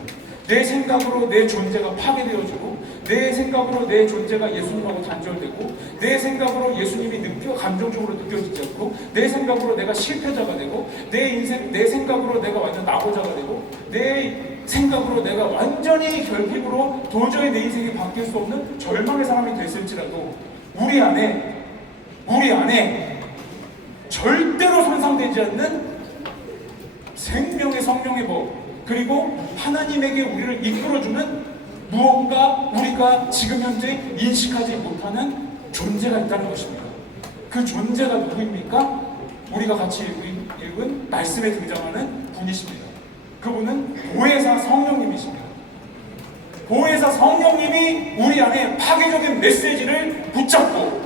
내 생각으로 내 존재가 파괴되어지고, 내 생각으로 내 존재가 예수님하고 단절되고, 내 생각으로 예수님이 감정적으로 느껴지지 않고, 내 생각으로 내가 실패자가 되고, 내 생각으로 내가 완전 낙오자가 되고, 내 생각으로 내가 완전히 결핍으로 도저히 내 인생이 바뀔 수 없는 절망의 사람이 됐을지라도 우리 안에 절대로 손상되지 않는 생명의 성령의 법, 그리고 하나님에게 우리를 이끌어주는 무언가 우리가 지금 현재 인식하지 못하는 존재가 있다는 것입니다. 그 존재가 누구입니까? 우리가 같이 읽은 말씀에 등장하는 분이십니다. 그분은 보혜사 성령님이십니다. 보혜사 성령님이 우리 안에 파괴적인 메시지를 붙잡고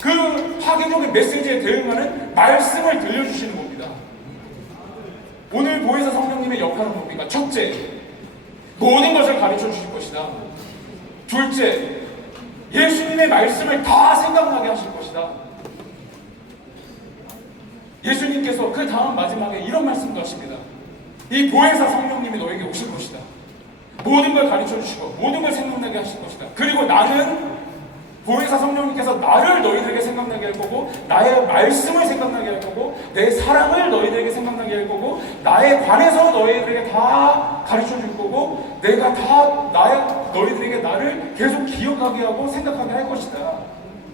그 파괴적인 메시지에 대응하는 말씀을 들려주시는 겁니다. 오늘 보혜사 성령님의 역할은 뭡니까? 첫째, 모든 것을 가르쳐 주실 것이다. 둘째, 예수님의 말씀을 다 생각나게 하실 것이다. 예수님께서 그 다음 마지막에 이런 말씀도 하십니다. 이 보혜사 성령님이 너에게 오실 것이다. 모든 걸 가르쳐 주시고 모든 걸 생각나게 하실 것이다. 그리고 나는 보혜사 성령님께서 나를 너희들에게 생각나게 할 거고, 나의 말씀을 생각나게 할 거고, 내 사랑을 너희들에게 생각나게 할 거고, 나에 관해서 너희들에게 다 가르쳐 줄 거고, 내가 다 너희들에게 나를 계속 기억하게 하고 생각하게 할 것이다.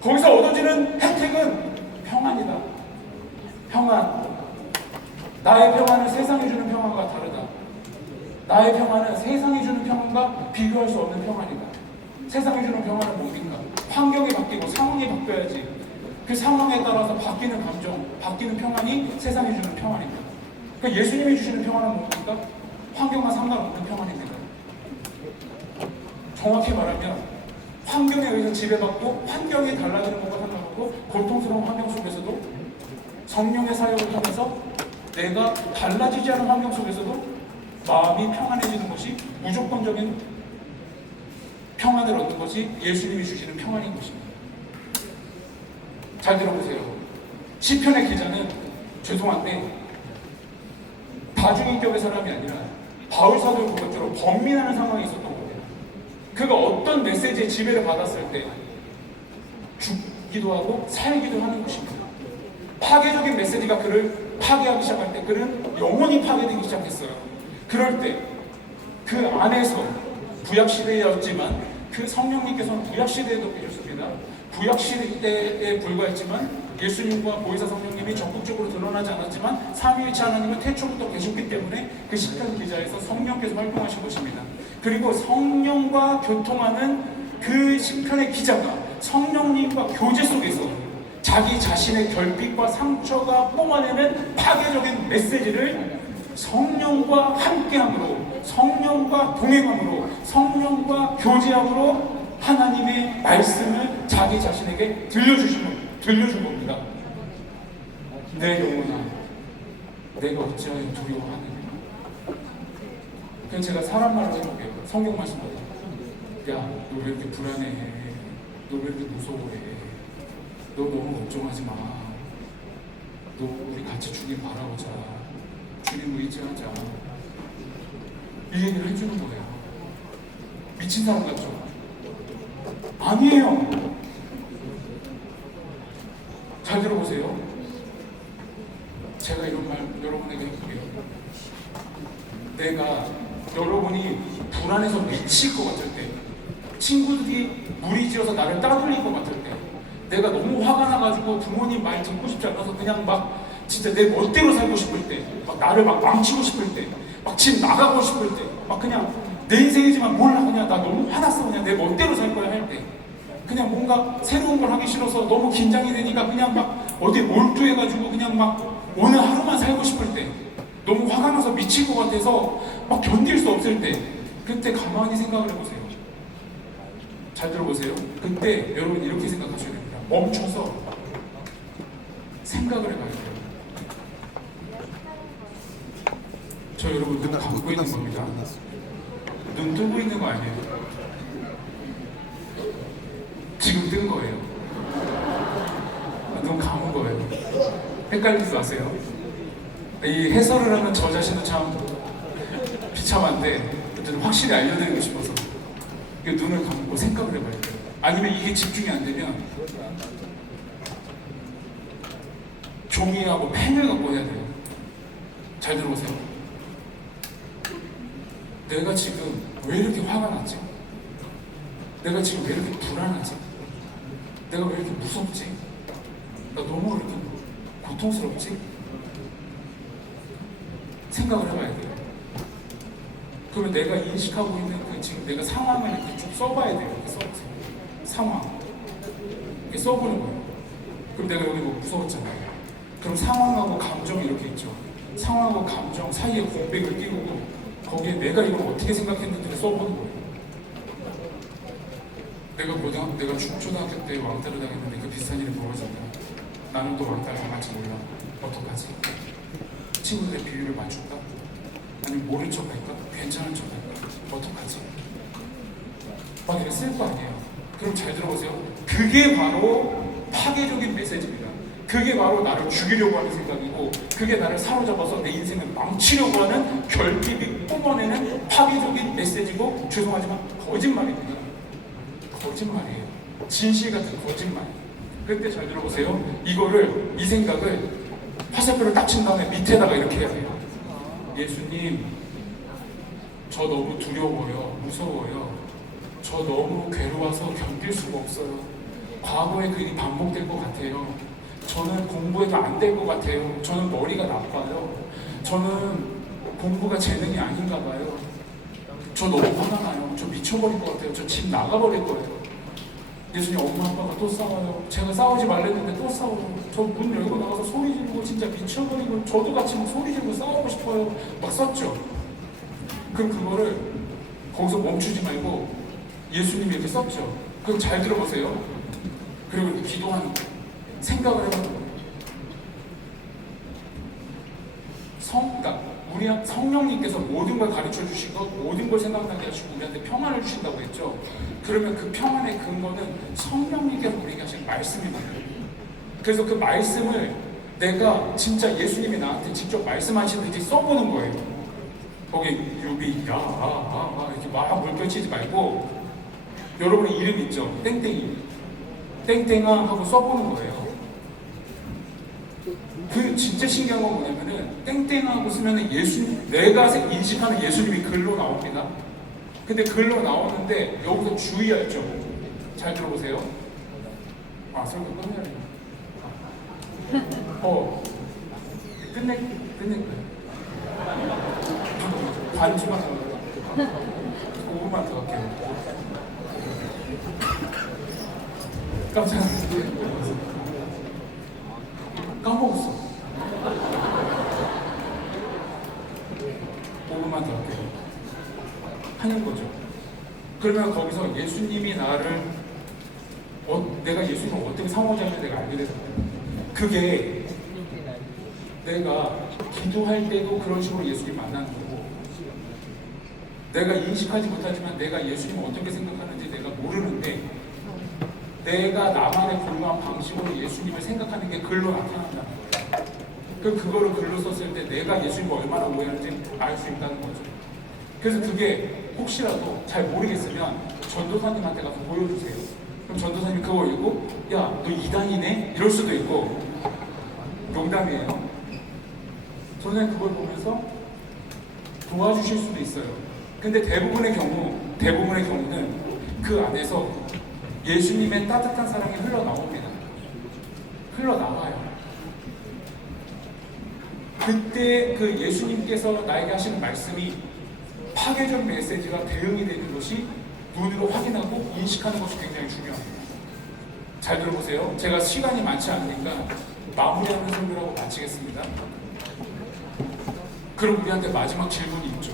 거기서 얻어지는 혜택은 평안이다. 평안. 나의 평안은 세상이 주는 평안과 다르다. 나의 평안은 세상이 주는 평안과 비교할 수 없는 평안이다. 세상이 주는 평안은 뭡니까? 환경이 바뀌고 상황이 바뀌어야지 그 상황에 따라서 바뀌는 감정, 바뀌는 평안이 세상이 주는 평안입니다. 그러니까 예수님이 주시는 평안은 뭡니까? 환경과 상관없는 평안입니다. 정확히 말하면 환경에 의해서 지배받고 환경이 달라지는 것과 상관없고 고통스러운 환경 속에서도 성령의 사역을 통해서 내가 달라지지 않은 환경 속에서도 마음이 평안해지는 것이 무조건적인 평안을 얻는 것이 예수님이 주시는 평안인 것입니다. 잘 들어보세요. 시편의 기자는 죄송한데 다중인격의 사람이 아니라 바울 사도의 그것처럼 번민하는 상황이 있었던 거예요. 그가 어떤 메시지의 지배를 받았을 때 죽기도 하고 살기도 하는 것입니다. 파괴적인 메시지가 그를 파괴하기 시작할 때 그는 영혼이 파괴되기 시작했어요. 그럴 때 그 안에서 구약시대였지만 그 성령님께서는 구약시대에도 계셨습니다. 구약시대에 불과했지만 예수님과 보혜사 성령님이 적극적으로 드러나지 않았지만 삼위일체 하나님은 태초부터 계셨기 때문에 그 시편 기자에서 성령께서 활동하신 것입니다. 그리고 성령과 교통하는 그 시편의 기자가 성령님과 교제 속에서 자기 자신의 결핍과 상처가 뿜어내는 파괴적인 메시지를 성령과 함께함으로, 성령과 동행함으로, 성령과 교제함으로 하나님의 말씀을 자기 자신에게 들려준 겁니다. 내 영혼아, 내가 어찌하여 두려워하느냐. 그냥 제가 사람 말로 해볼게요. 성경 말씀보다. 야, 너 왜 이렇게 불안해? 너 왜 이렇게 무서워해? 너 너무 걱정하지 마. 너 우리 같이 주님 바라보자. 주님 의지하자. 이 얘기를 해주는 거예요. 미친 사람 같죠? 아니에요. 잘 들어보세요. 제가 이런 말 여러분에게 해볼게요. 내가 여러분이 불안해서 미칠 것 같을 때, 친구들이 무리지어서 나를 따돌릴 것 같을 때, 내가 너무 화가 나가지고 부모님 말 듣고 싶지 않아서 그냥 막 진짜 내 멋대로 살고 싶을 때, 막 나를 막 망치고 싶을 때, 막 집 나가고 싶을 때, 막 그냥 내 인생이지만 몰라 그냥 나 너무 화났어 그냥 내 멋대로 살 거야 할 때, 그냥 뭔가 새로운 걸 하기 싫어서 너무 긴장이 되니까 그냥 막 어디 몰두해가지고 그냥 막 오늘 하루만 살고 싶을 때, 너무 화가 나서 미칠 것 같아서 막 견딜 수 없을 때, 그때 가만히 생각을 해보세요. 잘 들어보세요. 그때 여러분 이렇게 생각하셔야 됩니다. 멈춰서 생각을 해봐야 돼요. 저 여러분 눈 감고 있는 겁니다. 눈 뜨고 있는 거 아니에요. 지금 뜬 거예요. 눈 감은 거예요. 헷갈리지 마세요. 이 해설을 하는 저 자신은 참 비참한데 어쨌든 확실히 알려드리고 싶어서 눈을 감고 생각을 해봐야 돼요. 아니면 이게 집중이 안 되면 종이하고 펜을 갖고 해야 돼요. 잘 들어보세요. 내가 지금 왜 이렇게 화가 났지? 내가 지금 왜 이렇게 불안하지? 내가 왜 이렇게 무섭지? 나 너무 이렇게 고통스럽지? 생각을 해봐야 돼요. 그러면 내가 인식하고 있는 그 지금 내가 상황을 이렇게 쭉 써봐야 돼요. 이렇게 써보세요. 상황. 이렇게 써보는 거예요. 그럼 내가 여기 뭐 무서웠잖아요. 그럼 상황하고 감정이 이렇게 있죠. 상황하고 감정 사이에 공백을 띄우고 거기에 내가 이걸 어떻게 생각했는지를 써보는 거예요. 내가 중초등학교 때 왕따를 당했는데 그 비슷한 일이 벌어진다. 나는 또 왕따를 당할지 몰라. 어떡하지? 친구들의 비율을 맞출까? 아니면 모른 척 할까? 괜찮은 척 할까? 어떡하지? 막 이렇게 쓸 거 아니에요. 그럼 잘 들어보세요. 그게 바로 파괴적인 메시지입니다. 그게 바로 나를 죽이려고 하는 생각이고, 그게 나를 사로잡아서 내 인생을 망치려고 하는 결핍이 뿜어내는 파괴적인 메시지고, 죄송하지만 거짓말입니다. 거짓말이에요. 진실 같은 거짓말. 그때 잘 들어보세요. 이 생각을 화살표를 딱 친 다음에 밑에다가 이렇게 해야 돼요. 예수님, 저 너무 두려워요. 무서워요. 저 너무 괴로워서 견딜 수가 없어요. 과거의 그 일이 반복될 것 같아요. 저는 공부해도 안 될 것 같아요. 저는 머리가 나빠요. 저는 공부가 재능이 아닌가 봐요. 저 너무 화가 나요. 저 미쳐버릴 것 같아요. 저 집 나가버릴 거예요. 예수님, 엄마 아빠가 또 싸워요. 제가 싸우지 말랬는데 또 싸워요. 저 문 열고 나가서 소리 지르고 진짜 미쳐버리고 저도 같이 막 소리 지르고 싸우고 싶어요. 막 썼죠. 그럼 그거를 거기서 멈추지 말고 예수님이 이렇게 썼죠. 그럼 잘 들어보세요. 그리고 이렇게 기도하는 거예요. 생각을 해보는 거예요. 그러니까 우리 성령님께서 모든 걸 가르쳐 주시고 모든 걸 생각나게 하시고 우리한테 평안을 주신다고 했죠. 그러면 그 평안의 근거는 성령님께서 우리에게 하신 말씀입니다. 그래서 그 말씀을 내가 진짜 예수님이 나한테 직접 말씀하시는지 써보는 거예요. 거기 유비, 이렇게 막 물결치지 말고 여러분의 이름 있죠? 땡땡이. 땡땡아 하고 써보는 거예요. 그 진짜 신기한 건 뭐냐면은 땡땡하고 쓰면은 내가 인식하는 예수님이 글로 나옵니다. 근데 글로 나오는데 여기서 주의할 점 잘 들어보세요. 설마 끝내야 돼. 끝낼 거예요. 반주만 더 할게요. 5분만 더 할게요. 깜짝 놀랐어요. 까먹었어. 5분만 더 할게요. 하는 거죠. 그러면 거기서 예수님이 나를 내가 예수님을 어떻게 사모하는지 내가 알게 되잖아요. 그게 내가 기도할 때도 그런 식으로 예수님 만나는 거고, 내가 인식하지 못하지만 내가 예수님을 어떻게 생각하는지 내가 모르는데 내가 나만의 불명한 방식으로 예수님을 생각하는 게 글로 나타난다는 거예요. 그거를 글로 썼을 때 내가 예수님을 얼마나 오해하는지 알 수 있다는 거죠. 그래서 그게 혹시라도 잘 모르겠으면 전도사님한테 가서 보여주세요. 그럼 전도사님이 그거 읽고 야, 너 이단이네? 이럴 수도 있고, 농담이에요. 저는 그걸 보면서 도와주실 수도 있어요. 근데 대부분의 경우는 그 안에서 예수님의 따뜻한 사랑이 흘러나옵니다. 흘러나와요. 그때 그 예수님께서 나에게 하시는 말씀이 파괴적 메시지가 대응이 되는 것이 눈으로 확인하고 인식하는 것이 굉장히 중요합니다. 잘 들어보세요. 제가 시간이 많지 않으니까 마무리하는 설교를 하고 마치겠습니다. 그럼 우리한테 마지막 질문이 있죠.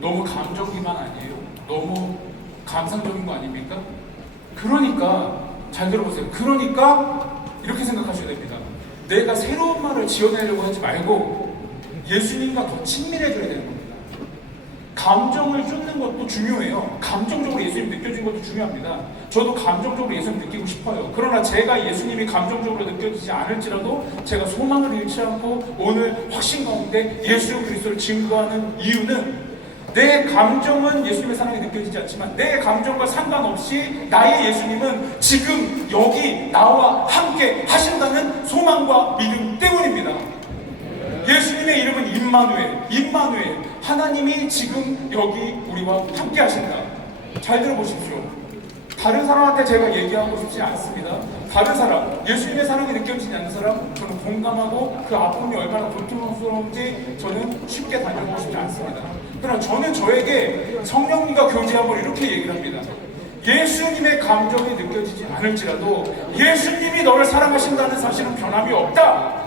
너무 감정 기만 아니에요? 너무 감상적인 거 아닙니까? 그러니까 잘 들어보세요. 그러니까 이렇게 생각하셔야 됩니다. 내가 새로운 말을 지어내려고 하지 말고 예수님과 더 친밀해져야 되는 겁니다. 감정을 쫓는 것도 중요해요. 감정적으로 예수님 느껴진 것도 중요합니다. 저도 감정적으로 예수님 느끼고 싶어요. 그러나 제가 예수님이 감정적으로 느껴지지 않을지라도 제가 소망을 잃지 않고 오늘 확신 가운데 예수 그리스도를 증거하는 이유는 내 감정은 예수님의 사랑이 느껴지지 않지만 내 감정과 상관없이 나의 예수님은 지금 여기 나와 함께 하신다는 소망과 믿음 때문입니다. 예수님의 이름은 임마누엘. 하나님이 지금 여기 우리와 함께 하신다. 잘 들어보십시오. 다른 사람한테 제가 얘기하고 싶지 않습니다. 다른 사람, 예수님의 사랑이 느껴지지 않는 사람, 저는 공감하고 그 아픔이 얼마나 고통스러운지 저는 쉽게 다녀보고 싶지 않습니다. 그러나 저는 저에게 성령님과 교제하고 이렇게 얘기를 합니다. 예수님의 감정이 느껴지지 않을지라도 예수님이 너를 사랑하신다는 사실은 변함이 없다.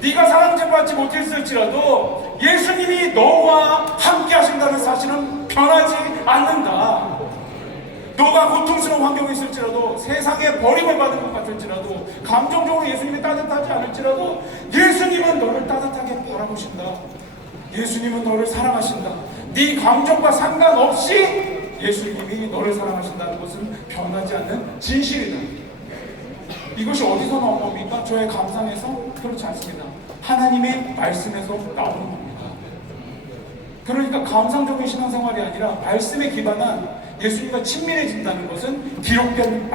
네가 사랑받지 못했을지라도 예수님이 너와 함께 하신다는 사실은 변하지 않는다. 너가 고통스러운 환경에 있을지라도 세상에 버림을 받은 것 같을지라도 감정적으로 예수님이 따뜻하지 않을지라도 예수님은 너를 따뜻하게 바라보신다. 예수님은 너를 사랑하신다. 네 감정과 상관없이 예수님이 너를 사랑하신다는 것은 변하지 않는 진실이다. 이것이 어디서 나온 겁니까? 저의 감상에서? 그렇지 않습니다. 하나님의 말씀에서 나오는 겁니다. 그러니까 감상적인 신앙생활이 아니라 말씀에 기반한 예수님과 친밀해진다는 것은 기록된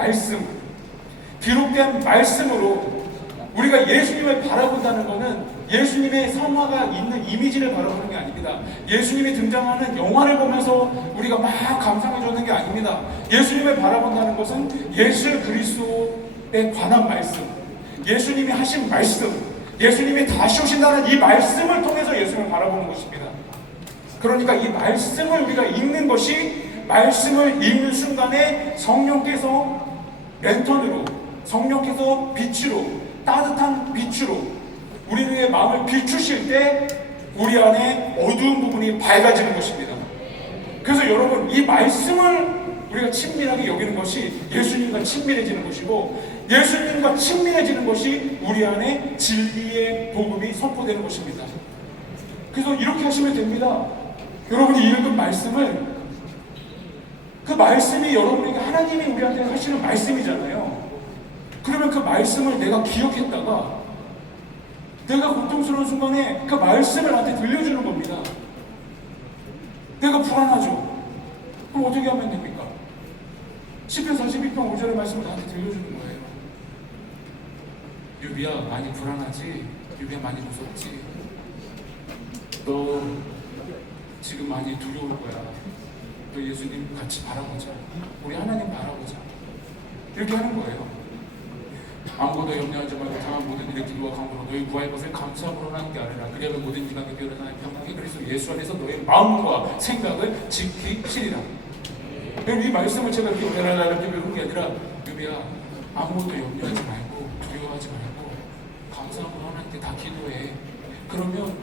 말씀으로 우리가 예수님을 바라본다는 것은 예수님의 성화가 있는 이미지를 바라보는 게 아닙니다. 예수님이 등장하는 영화를 보면서 우리가 막 감상해주는 게 아닙니다. 예수님을 바라본다는 것은 예수 그리스도에 관한 말씀, 예수님이 하신 말씀, 예수님이 다시 오신다는 이 말씀을 통해서 예수님을 바라보는 것입니다. 그러니까 이 말씀을 우리가 읽는 것이 말씀을 읽는 순간에 성령께서 랜턴으로, 성령께서 빛으로, 따뜻한 빛으로 우리의 마음을 비추실 때 우리 안에 어두운 부분이 밝아지는 것입니다. 그래서 여러분, 이 말씀을 우리가 친밀하게 여기는 것이 예수님과 친밀해지는 것이고, 예수님과 친밀해지는 것이 우리 안에 진리의 복음이 선포되는 것입니다. 그래서 이렇게 하시면 됩니다. 여러분이 읽은 말씀을, 그 말씀이 여러분에게 하나님이 우리한테 하시는 말씀이잖아요. 그러면 그 말씀을 내가 기억했다가 내가 고통스러운 순간에 그 말씀을 나한테 들려주는 겁니다. 내가 불안하죠. 그럼 어떻게 하면 됩니까? 시편 42편 5절의 말씀을 나한테 들려주는 거예요. 유비야, 많이 불안하지? 유비야, 많이 무섭지? 너 지금 많이 두려울 거야. 너 예수님 같이 바라보자. 우리 하나님 바라보자. 이렇게 하는 거예요. 아무것도 염려하지 말고 다만 모든 일에 기도와 간구로 너희 구할 것을 감사함으로 하나님께 아뢰라. 그리하면 모든 이가 깨어나 하나님 평강이 그리스도 예수 안에서 너의 마음과 생각을 지키시리라. 이 말씀을 제가 이렇게 이렇게 배우는 게 아니라, 유비야, 아무것도 염려하지 말고 두려워하지 말고 감사함으로 하나님께 다 기도해. 그러면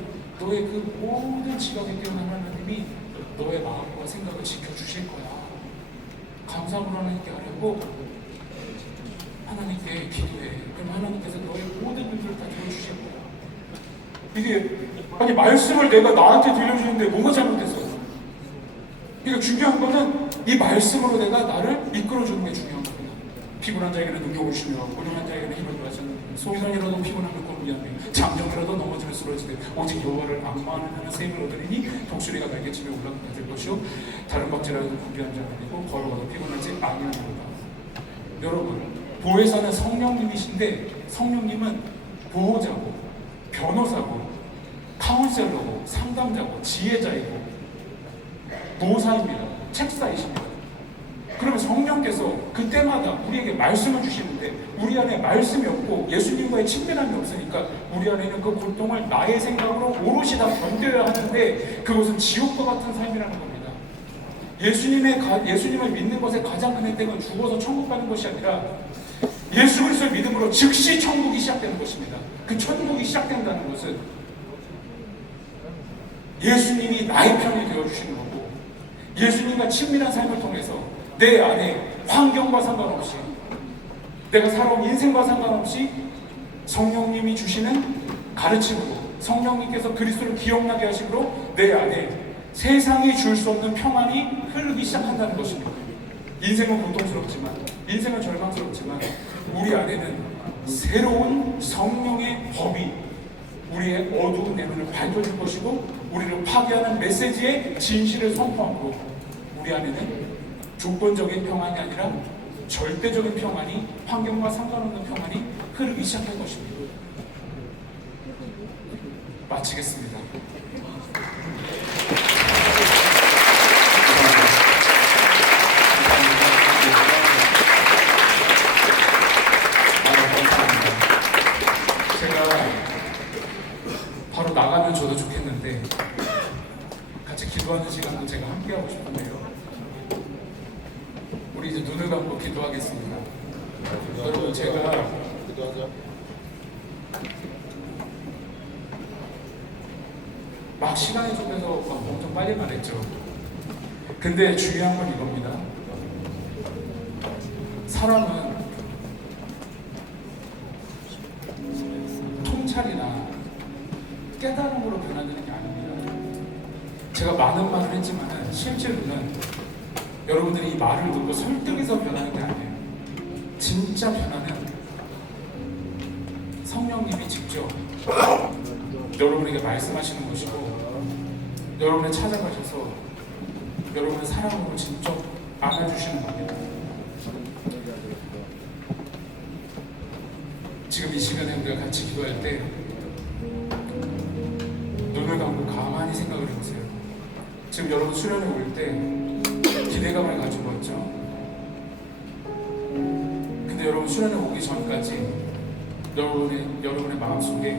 너의 그 모든 지각에 깨어난 하나님이 너의 마음과 생각을 지켜주실 거야. 감사함으로 하나님께 아뢰고 하나님께 기도해. 그럼 하나님께서 너의 모든 일들을 다 들어주실 거야. 이게, 아니, 말씀을 내가 나한테 들려주는데 뭐가 잘못됐어요? 그러니까 중요한 거는 이 말씀으로 내가 나를 이끌어주는 게 중요한 겁니다. 피곤한 자에게는 능력을 주시며 고령한 자에게는 힘을 더하시는 소인이라도 피곤함을 고민하며 잠정이라도 넘어지면 쓰러지되 오직 여호와를 악마하는 자는 세임을 얻으리니 독수리가 날개치며 올라갈 것이요 다른 박쥐라도 구비한 자는 아니고 걸어가도 피곤하지 아니하리로다. 여러분, 보혜사는 성령님이신데 성령님은 보호자고 변호사고 카운셀러고 상담자고 지혜자이고 모사입니다. 책사이십니다. 그러면 성령께서 그때마다 우리에게 말씀을 주시는데 우리 안에 말씀이 없고 예수님과의 친밀함이 없으니까 우리 안에는 그 고통을 나의 생각으로 오롯이 다 견뎌야 하는데 그것은 지옥과 같은 삶이라는 겁니다. 예수님을 믿는 것의 가장 큰 혜택은 죽어서 천국 가는 것이 아니라 예수 그리스도를 믿음으로 즉시 천국이 시작되는 것입니다. 그 천국이 시작된다는 것은 예수님이 나의 편이 되어주시는 거고 예수님과 친밀한 삶을 통해서 내 안에 환경과 상관없이 내가 살아온 인생과 상관없이 성령님이 주시는 가르침으로 성령님께서 그리스도를 기억나게 하심으로 내 안에 세상이 줄 수 없는 평안이 흐르기 시작한다는 것입니다. 인생은 고통스럽지만 인생은 절망스럽지만 우리 안에는 새로운 성령의 법이 우리의 어두운 내면을 밝혀줄 것이고 우리를 파괴하는 메시지의 진실을 선포함으로 우리 안에는 조건적인 평안이 아니라 절대적인 평안이 환경과 상관없는 평안이 흐르기 시작할 것입니다. 마치겠습니다. 바로 나가면 저도 좋겠는데 같이 기도하는 시간도 제가 함께 하고 싶은데요. 우리 이제 눈을 감고 기도하겠습니다. 여러분 제가 기도하자. 막 시간이 좁혀서 막 엄청 빨리 말했죠. 근데 중요한 건 이겁니다. 사람은 통찰이나 깨달음으로 변화되는 게 아닙니다. 제가 많은 말을 했지만 실제로는 여러분들이 이 말을 듣고 설득해서 변하는 게 아니에요. 진짜 변화는 성령님이 직접 여러분에게 말씀하시는 것이고 여러분을 찾아가셔서 여러분의 사랑으로 직접 안아주시는 겁니다. 지금 이 시간에 우리가 같이 기도할 때 눈을 감고 가만히 생각을 해보세요. 지금 여러분 수련회 올 때 기대감을 가지고 왔죠. 근데 여러분 수련회 오기 전까지 여러분의 마음속에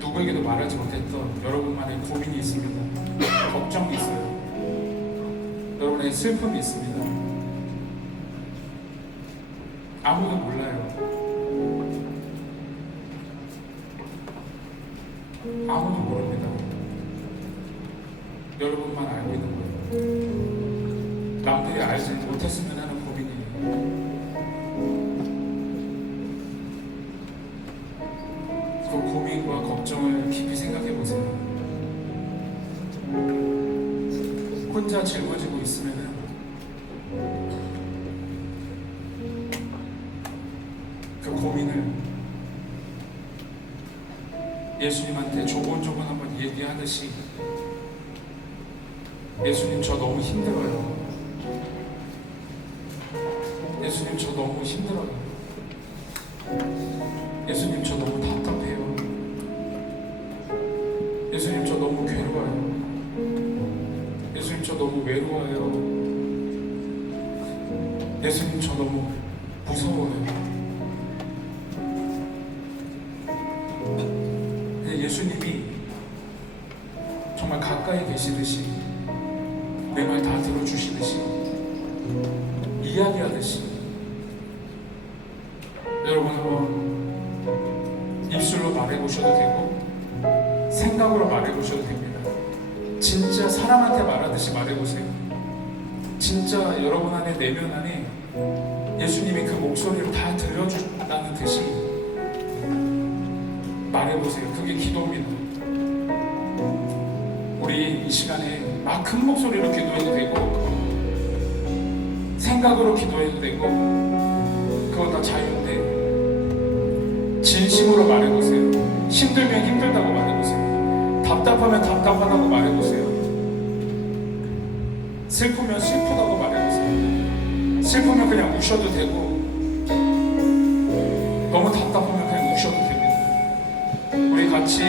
누구에게도 말하지 못했던 여러분만의 고민이 있습니다. 걱정이 있어요. 여러분의 슬픔이 있습니다. 아무도 몰라요. 아무도 모릅니다. 여러분만 알고 있는 거예요. 남들이 알지 못했으면 하는 고민이에요. 그 고민과 걱정을 깊이 생각해 보세요. 혼자 짊어지고 있으면은 그 고민을 예수님한테 조곤조곤 한번 얘기하듯이 예수님 저 너무 힘들어요. 예수님 저 너무 힘들어요. 예수님 저 너무 답답해요. 예수님 저 너무 괴로워요. 예수님 저 너무 외로워요. 예수님 저 너무 무서워요. 근데 예수님이 정말 가까이 계시듯이 내 말 다 들어주시듯이 이야기하듯이 여러분 한번 입술로 말해보셔도 되고 생각으로 말해보셔도 됩니다. 진짜 사람한테 말하듯이 말해보세요. 진짜 여러분 안에 내면 안에 예수님이 그 목소리를 다 들려준다는 듯이 말해보세요. 그게 기도입니다. 우리 이 시간에 막 큰 목소리로 기도해도 되고 생각으로 기도해도 되고 그거 다 자유인데 진심으로 말해보세요. 힘들면 힘들다고 말해보세요. 답답하면 답답하다고 말해보세요. 슬프면 슬프다고 말해보세요. 슬프면 그냥 우셔도 되고 너무 답답하면 그냥 우셔도 됩니다. 우리 같이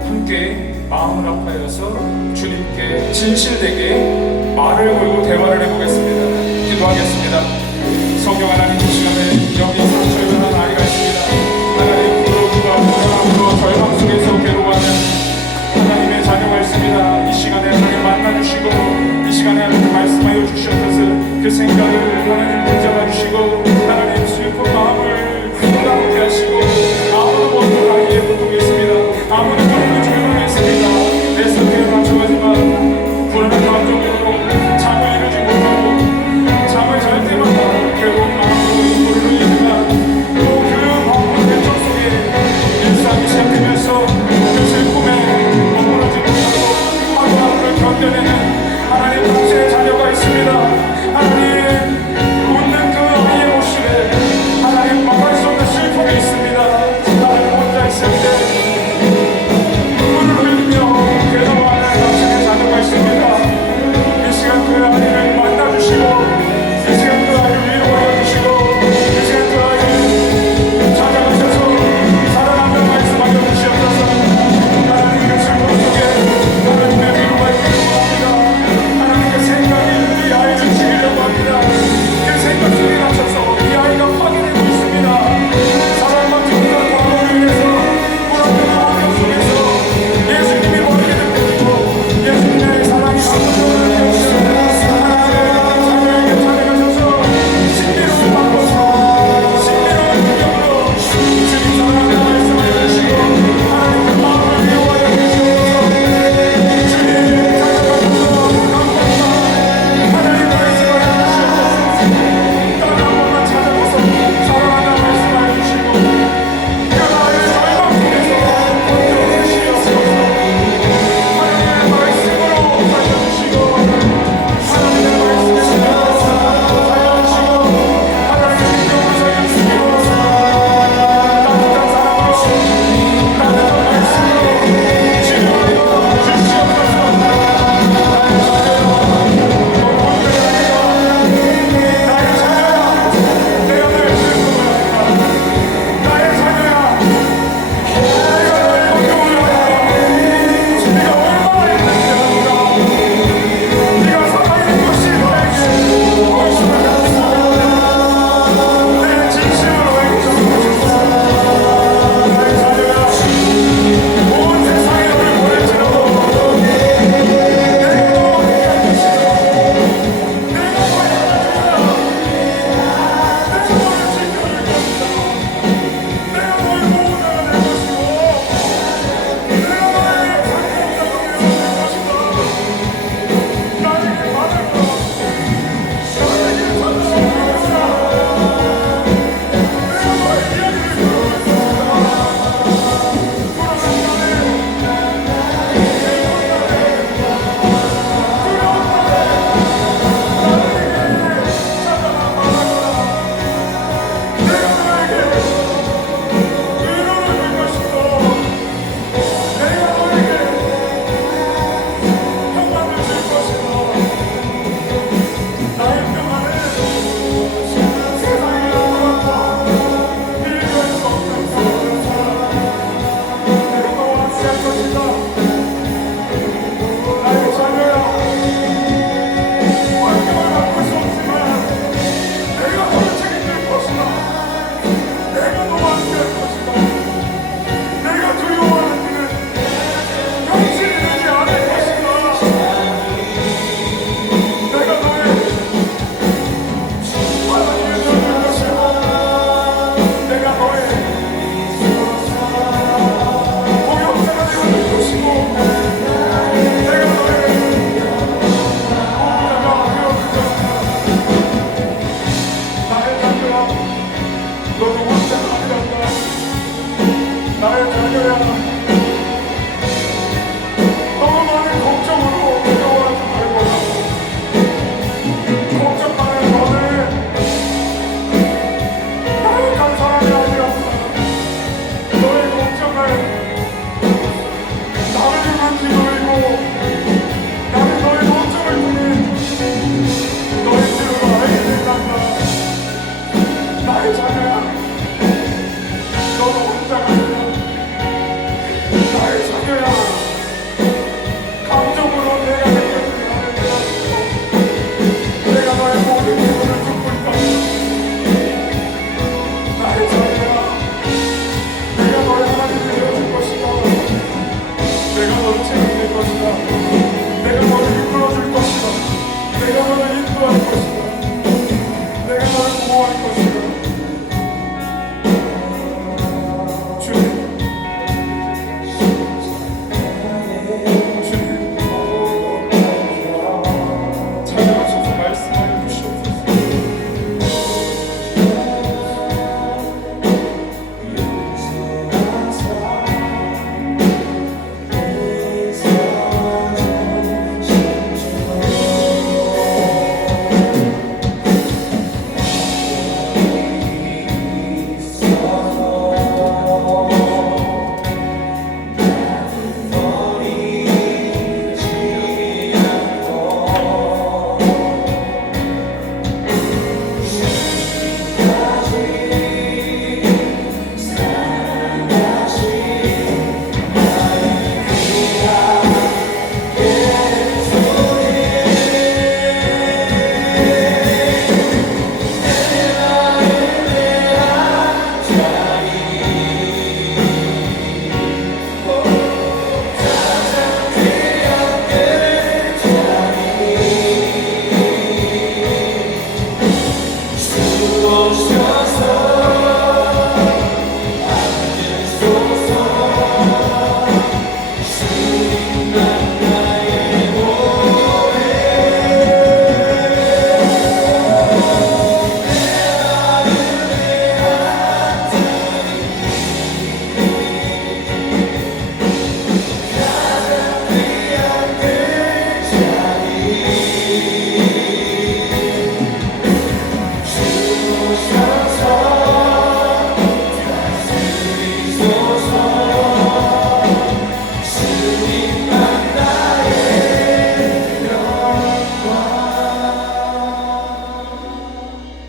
함께 함께 마음을 합하여서 주님께 진실되게 말을 걸고 대화를 해보겠습니다. 기도하겠습니다. 성경 하나님, 이 시간에 여기 상처를 한 아이가 있습니다. 하나님, 그로 절망 속에서 괴로워하는 하나님의 자녀가 있습니다. 이 시간에 하나님 만나주시고 이 시간에 하나님 말씀하여 주시옵소서. 그 생각을 하나님 붙잡아 주시고 하나님 슬픈 마음을 부담케 하시고 아무도 모르는 아이의 고통이 있습니다. 아무도 모르는 절망이 있습니다. 내 상태에 맞춰가지만 불안한 감정으로 잠을 이루지 못하고 잠을 잘 때마다 괴로운 마음으로 눈물을 흘리지만 또 그 마음의 감정 속에 일상이 시작되면서 그 슬픔에 머무르지 못하고 하루하루를 견뎌내는 하나님 당신의 자녀가 있습니다. 하나님, 웃는 그 아이의 모습에 하나님 말할 수 없는 슬픔이 있습니다. 하나님 혼자 있을 때 눈물을 흘리며 괴로워하는 당신의 자녀가 있습니다. 이 시간 그 아이를 만나주시고 이 시간 그 아이를 위로하여 주시고 이 시간 그 아이를 찾아가셔서 사랑한다는 말씀하여 주시옵소서. 하나님 그 슬픔 속에 하나님의 위로가 있기를 원합니다. 하나님의 생각이 이 아이를 지키려고 합니다. 그 생각 속에 갇혀서 이 아이가 파괴되고 있습니다. 사랑받지 못한 과거를 위해서 불안한 환경 속에서 예수님이 머리를 뺏기고 예수님의 사랑이 감동을 하시옵소서. 하나님의 자녀에게 찾아가셔서 신비로운 방법으로 신비로운 능력으로 주님 사랑하는 말씀을 주시고 하나님 그 마음을 위로하여 주시옵소서. 주님 찾아가셔서 감동과 하나님의 말씀을 주시옵소서. 단 한 번만 찾아가서 사랑하는 말씀을 주시고 그 아이의 절망 속에서 건져내 주시옵소서. 하나님의 말씀으로 살려주시고 하나님의 말씀에 살려주시고 하나님의 능력으로 살려주시고 따뜻한 사랑으로 따뜻한 말씀으로 치료하여 주시옵소서. 나의 자녀야, 내가 너의 슬픔을 알까? 나의 자녀야, 내가 너의 고통을 알까? 네가 얼마나 힘든지 알까? 네가 살아있는 것이 너에게 무엇이나 같습니다. 내 진심으로 행정하소서. 나의 자녀야, 온 세상이 너를 보낼지라도 내가 너와 함께 할 것이다. 내가 너의 자녀야. 내가 너를 지켜줄 것이다. 내가 너의 보호자가 될 것이고 내가 너의 상급자가 되어줄 것이다. 나에게 받을 것, 나에게 찾아올 것이다. 내가 너의 이야기를 들어줄 것이다. 불안한 날에, 괴로운 날에, 두려운 날에 나에게 찾아와 말하거라. 내가 너에게 위로를 줄 것이고 내가 너에게 평안을 줄 것이고 나의 평안은 세상의 평안과 비교할 수 없는 평안을 내가 너와 함께 할 것이다. 나의 자녀야, 환경을 바꿀 수 없지만 내가 너를 책임질 것이다. 내가 너와 함께 할 것이다. 내가 두려워하는 일은 현실이 되지 않을 것이다. 내가 너의 하나님의 전할 것이다. 내가 너의 동역자가 되어줄 것이고 내가 너의 보호자가 되어줄 것이다. 나의 자녀야, 너도 혼자가 아니란다. 나의 자녀야, 너무 많은 걱정으로 괴로워하지 말고 걱정 많은 너를 나약한 사람이 아니란다. 너의 걱정을 나를 만지고 나는 너의 걱정을 통해 너의 뜻을 알게 된단다. 나의 자녀야, 너도 혼자가 아니라 기뻐할 것이다. 주님, 찾아가셔서 말씀하여 주시옵소서.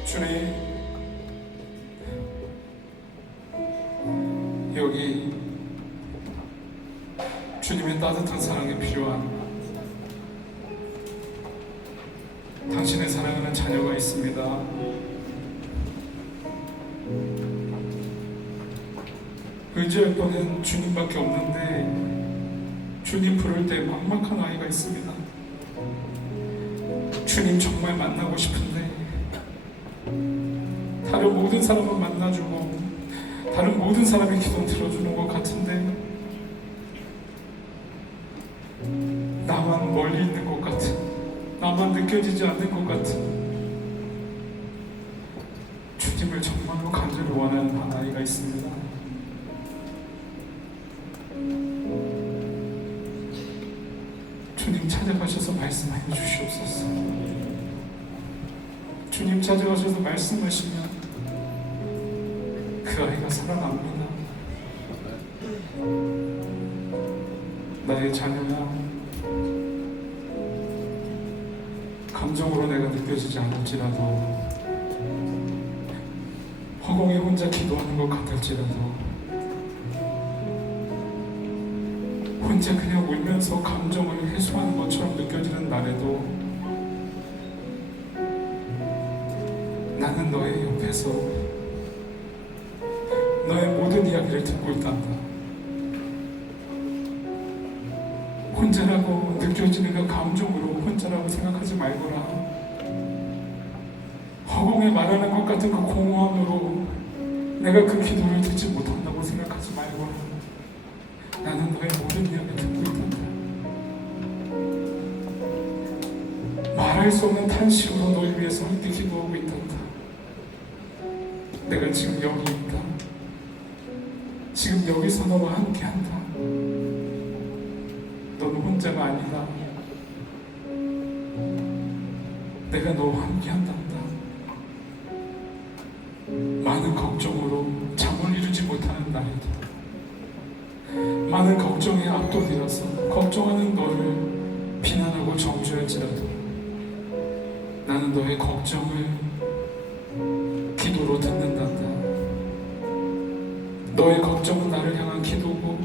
주님, 여기 주님의 따뜻한 사랑이 필요한 당신의 사랑하는 자녀가 있습니다. 의지할 뻔한 주님밖에 없는데 주님 부를 때 막막한 아이가 있습니다. 주님 정말 만나고 싶은데 다른 모든 사람은 만나주고 다른 모든 사람의 기도 들어주는 것 같은데 나만 멀리 있는 것 같은, 나만 느껴지지 않는 것 같은 주님을 정말로 간절히 원하는 한 아이가 있습니다. 주님 찾아가셔서 말씀해 주시옵소서. 주님 찾아가셔서 말씀하시면 그 아이가 살아납니다. 나의 자녀야, 감정으로 내가 느껴지지 않을지라도, 허공에 혼자 기도하는 것 같을지라도, 혼자 그냥 울면서 감정을 해소하는 것처럼 느껴지는 날에도 나는 너의 옆에서 너의 모든 이야기를 듣고 있단다. 혼자라고 느껴지는 그 감정으로 혼자라고 생각하지 말거라. 허공에 말하는 것 같은 그 공허함으로 내가 그 기도를 듣지 못한다고 생각하지 말거라. 나는 너의 모든 이야기를 듣고 있단다. 말할 수 없는 탄식으로 너를 위해서 함께 기도하고 있단다. 내가 지금 여기 있다. 지금 여기서 너와 함께한다. 너는 혼자가 아니다. 내가 너와 함께한단다. 많은 걱정으로 잠을 이루지 못하는 날에도, 많은 걱정에 압도되어서 걱정하는 너를 비난하고 정죄할지라도 나는 너의 걱정을 기도로 듣는단다. 너의 걱정은 나를 향한 기도고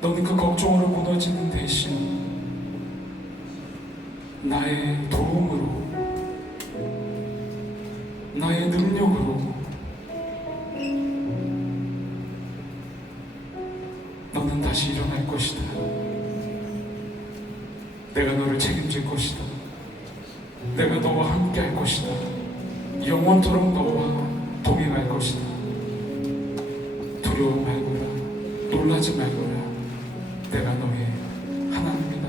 너는 그 걱정으로 무너지는 대신 나의 도움으로, 나의 능력으로 너는 다시 일어날 것이다. 내가 너를 책임질 것이다. 내가 너와 함께 할 것이다. 영원토록 너와 동행할 것이다. 두려워 말거라, 놀라지 말거라. 내가 너의 하나님이다.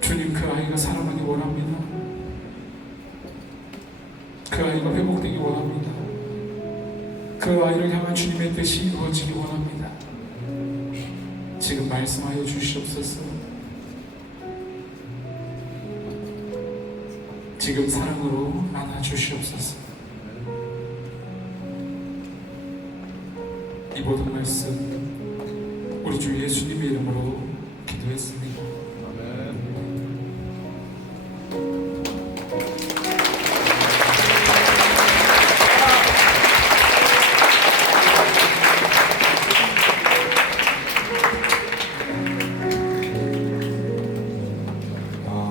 주님, 그 아이가 살아나기 원합니다. 그 아이가 회복되기 원합니다. 그 아이를 향한 주님의 뜻이 이루어지기 원합니다. 지금 말씀하여 주시옵소서. 지금 사랑으로 안아주시옵소서. 이 모든 말씀 우리 주 예수님의 이름으로 기도했습니다.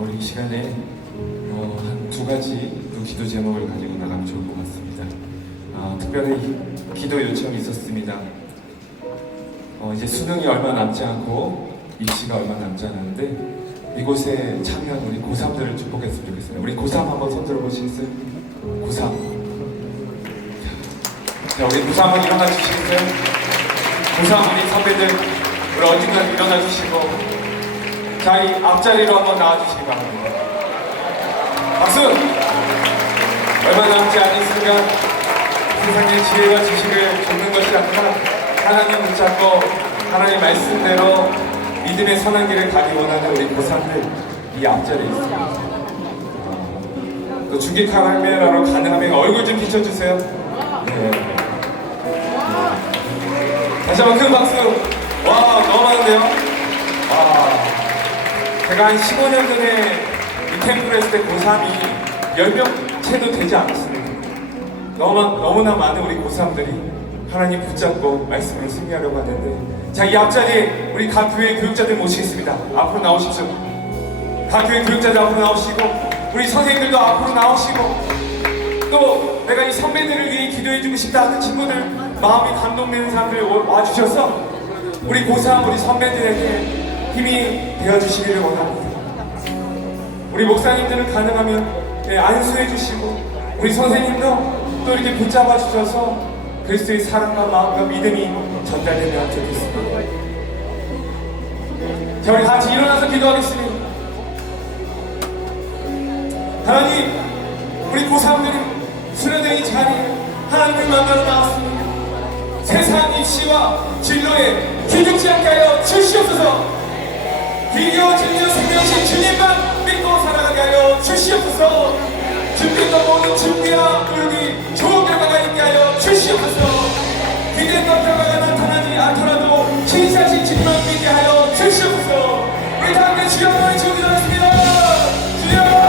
우리 이 시간에 한 두 가지 또 기도 제목을 가지고 나가면 좋을 것 같습니다. 특별히 기도 요청이 있었습니다. 이제 수능이 얼마 남지 않고 입시가 얼마 남지 않았는데 이곳에 참여한 우리 고3들을 축복했으면 좋겠습니다. 우리 고3 한번 손 들어보시겠어요? 고3. 자, 우리 고3 한번 일어나 주시겠어요? 고3 우리 선배들 우리 어딘가 일어나 주시고 자, 이 앞자리로 한번 나와 주시기 바랍니다. 박수! 얼마 남지 않은 순간 세상의 지혜와 지식을 줬는 것이 아니라 하나님 붙잡고 하나님의 말씀대로 믿음의 선한 길을 가기 원하는 우리 고3들 이 앞자리에 있습니다. 또 중계 카메라로 가능하면 얼굴 좀 비춰주세요. 네. 다시 한번 큰 박수. 와, 너무 많은데요? 와, 제가 한 15년 전에 이 캠프를 했을 때 고3이 10명 채도 되지 않았습니다. 너무나 많은 우리 고3들이 하나님 붙잡고 말씀으로 승리하려고 하는데, 자, 이 앞자리에 우리 각 교회 교육자들 모시겠습니다. 앞으로 나오십시오. 각 교회 교육자들 앞으로 나오시고, 우리 선생님들도 앞으로 나오시고, 또 내가 이 선배들을 위해 기도해주고 싶다 하는 친구들, 마음이 감동되는 사람들 와주셔서 우리 고3 우리 선배들에게 힘이 되어주시기를 원합니다. 우리 목사님들은 가능하면 안수해 주시고, 우리 선생님도 또 이렇게 붙잡아 주셔서 그리스도의 사랑과 마음과 믿음이 전달되면 좋겠습니다. 자, 우리 같이 일어나서 기도하겠습니다. 하나님, 우리 고3들이 수련회 이 자리에 하나님을 만나러 나왔습니다. 세상 입시와 진로에 기죽지 않게 하여 주시옵소서. 비교 진료 생명신 주님만 믿고 살아가게 하여 주시옵소서. 준비했던 모든 준비와 노력이 좋은 결과가 있게 하여 주시옵소서. 기대했던 결과가 나타나지 않더라도 신사신 주님만 믿게 하여 주시옵소서. 우리 다 함께 주여 한번 외치고 기도하겠습니다. 주여!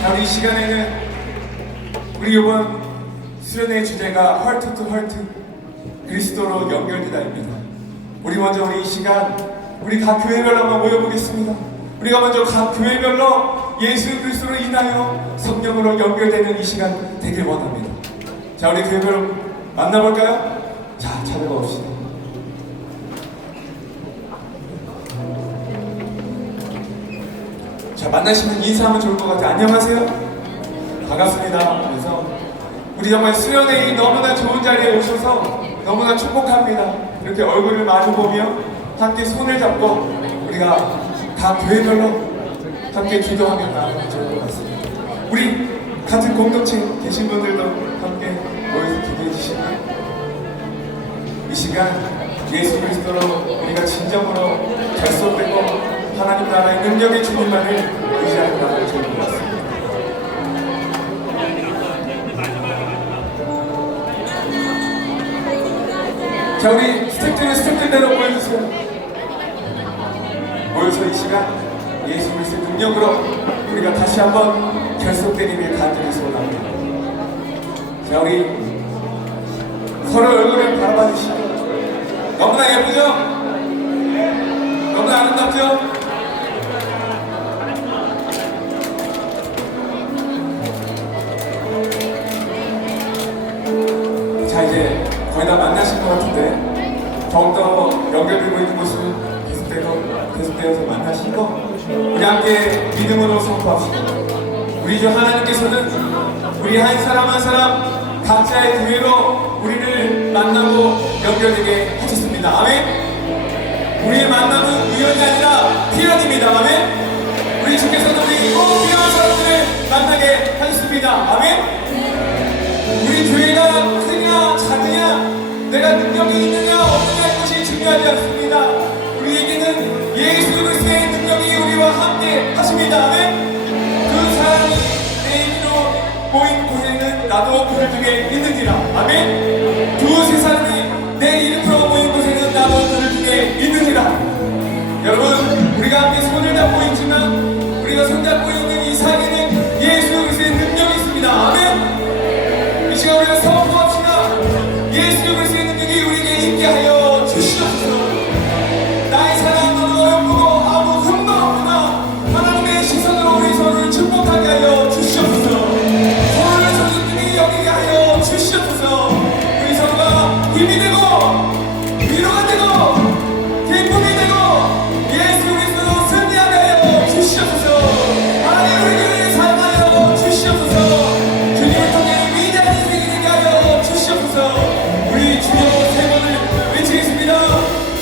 자, 우리 이 시간에는 우리 이번 수련회의 주제가 헐트 투 헐트, 그리스도로 연결되다입니다. 우리 먼저 우리 이 시간 우리 각 교회별로 한번 모여보겠습니다. 우리가 먼저 각 교회별로 예수 그리스도로 인하여 성령으로 연결되는 이 시간 되길 원합니다. 자, 우리 교회별로 만나볼까요? 자, 찾아가 봅시다. 자, 만나시면 인사하면 좋을 것 같아요. 안녕하세요. 반갑습니다. 그래서 우리 정말 수련회의 너무나 좋은 자리에 오셔서 너무나 축복합니다. 이렇게 얼굴을 마주보며 함께 손을 잡고 우리가 다 교회별로 함께 기도하며 나아가면 좋을 것 같습니다. 우리 같은 공동체 계신 분들도 함께 모여서 기도해 주시고요. 이 시간 예수 그리스도로 우리가 진정으로 결속되고 하나님 나라의 능력의 주님만을 의지하며 나아가면 좋을 것 같습니다. 자, 우리 스태프들은 스태프들대로 모여주세요. 모여서 이 시간 예수 그리스도의 능력으로 우리가 다시 한번 결속되기를 간절히 소원합니다. 자, 우리 서로 얼굴을 바라봐 주시고 너무나 예쁘죠? 너무나 아름답죠? 자, 이제 거의 다 만나신 것 같은데 더욱더 연결되고 있는 모습 계속되어서 만나시고 우리 함께 믿음으로 선포합시다. 우리 주 하나님께서는 우리 한 사람 한 사람 각자의 교회로 우리를 만나고 연결되게 하셨습니다. 아멘. 우리의 만남은 우연이 아니라 필연입니다. 아멘. 우리 주께서는 우리 꼭 필요한 사람들을 만나게 하셨습니다. 아멘. 우리 교회가 크냐 작으냐 내가 능력이 있느냐 없느냐의 것이 중요하지 않습니다. 우리에게는 예수 그리스도의 능력이 우리와 함께 하십니다. 아멘. 그 사람이 내 이름으로 모인 곳에는 나도 그들 중에 있느니라. 아멘. 두세 사람이 내 이름으로 모인 곳에는 나도 그들 중에 있느니라. 여러분, 우리가 함께 손을 잡고 있지만 우리가 손잡고 있는 이 상에는 예수 그리스도의 능력이 있습니다. 아멘. 이 시간 우리가 선포합시다. 예수 그리스도의 능력이 우리에게 있게 하여 주시옵소서. 나의 사랑 너무 어렵고 아무 흠도 없구나. 하나님의 시선으로 우리 서로를 축복하게 하여 주시옵소서. 서로를 선생님이 여기게 하여 주시옵소서. 우리 서로가 힘이 되고 위로가 되고 기쁨이 되고 예수 그리스도로 승리하게 하여 주시옵소서. 하나님 우리 교회를 사랑하여 주시옵소서. 주님을 통해 위대한 인생이 되게 하여 주시옵소서. 우리 주여 세 번을 외치겠습니다.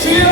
주여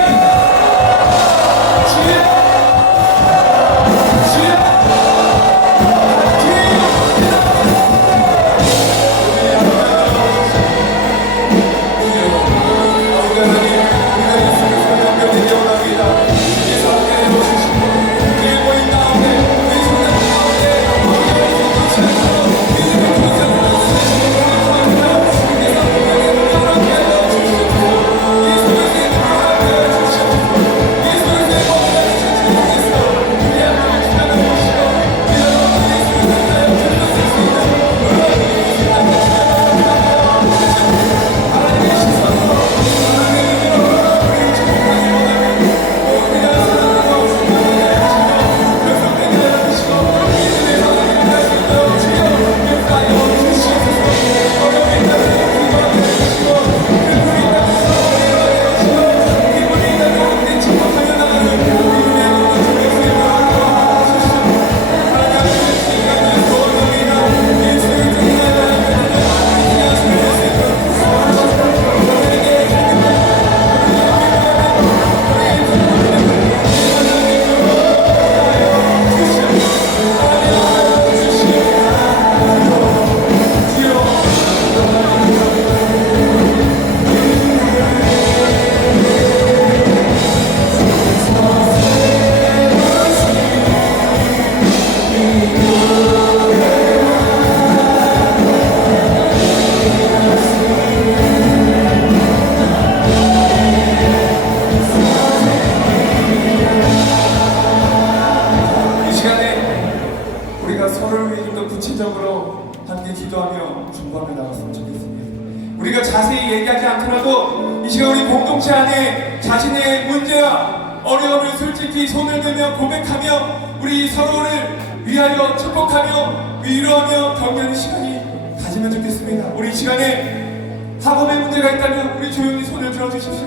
우리가 서로를 위해 좀 더 구체적으로 함께 기도하며 중보하며 나갔으면 좋겠습니다. 우리가 자세히 얘기하지 않더라도 이 시간 우리 공동체 안에 자신의 문제와 어려움을 솔직히 손을 들며 고백하며 우리 서로를 위하여 축복하며 위로하며 격려하는 시간이 가지면 좋겠습니다. 우리 이 시간에 학업에 문제가 있다면 우리 조용히 손을 들어주십시오.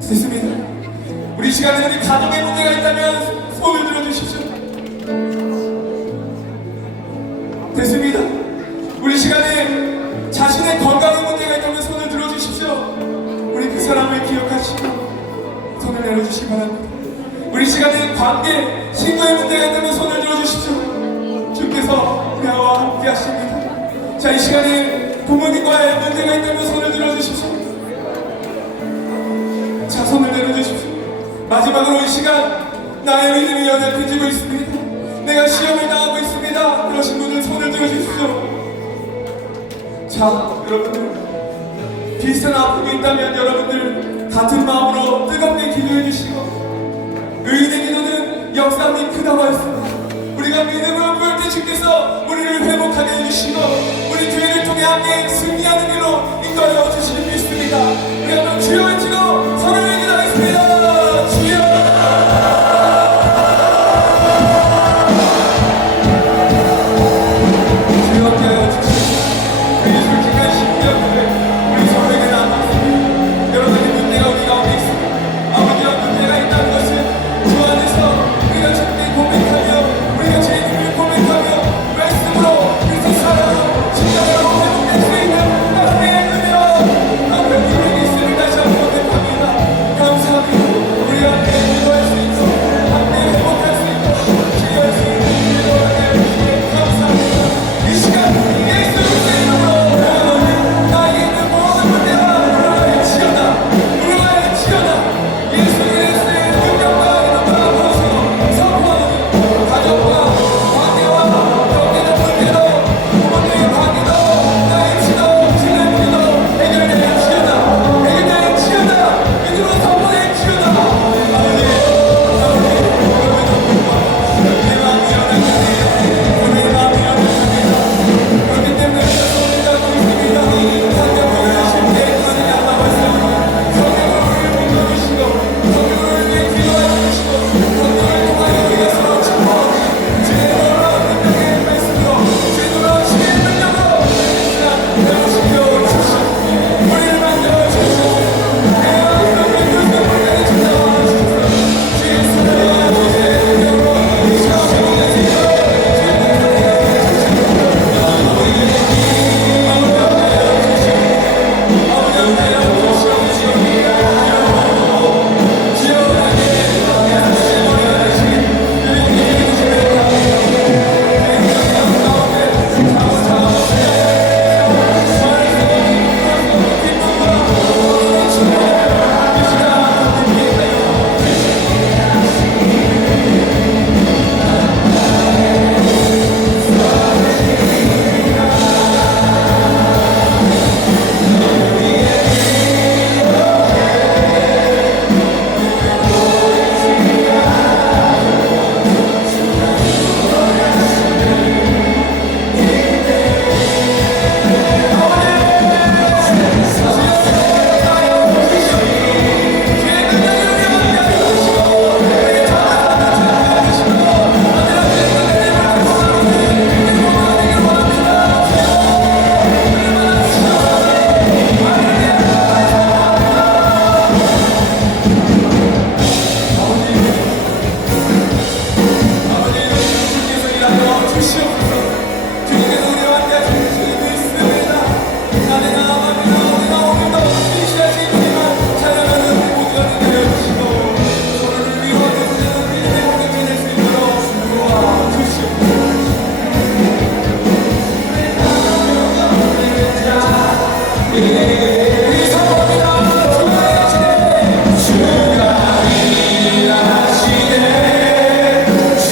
됐습니다. 우리 시간에 우리 가정에 문제가 있다면 손을 들어주십시오. 됐습니다. 우리 시간에 자신의 건강에 문제가 있다면 손을 들어주십시오. 우리 그 사람을 기억하시고 손을 내려주시기 바랍니다. 우리 시간에 관계, 친구의 문제가 있다면 손을 들어주십시오. 주께서 우리와 함께 하십니다. 자, 이 시간에 부모님과의 문제가 있다면 손을 들어주십시오. 자, 손을 내려주십시오. 마지막으로 이 시간 나의 믿음이 연약해지고 있습니다. 내가 시험을 당하고 있습니다. 그러신 분들 손을 들어주십시오. 자, 여러분들 비슷한 아픔이 있다면 여러분들 같은 마음으로 뜨겁게 기도해 주시고 의인의 기도는 역사함이 크다고 했습니다. 우리가 믿음으로 구할 때 주께서 우리를 회복하게 해주시고 우리 교회를 통해 함께 승리하는 길로 인도하여 주시는 믿습니다. 우리 한번 주여 외치고 서로를 기도하겠습니다. 주여.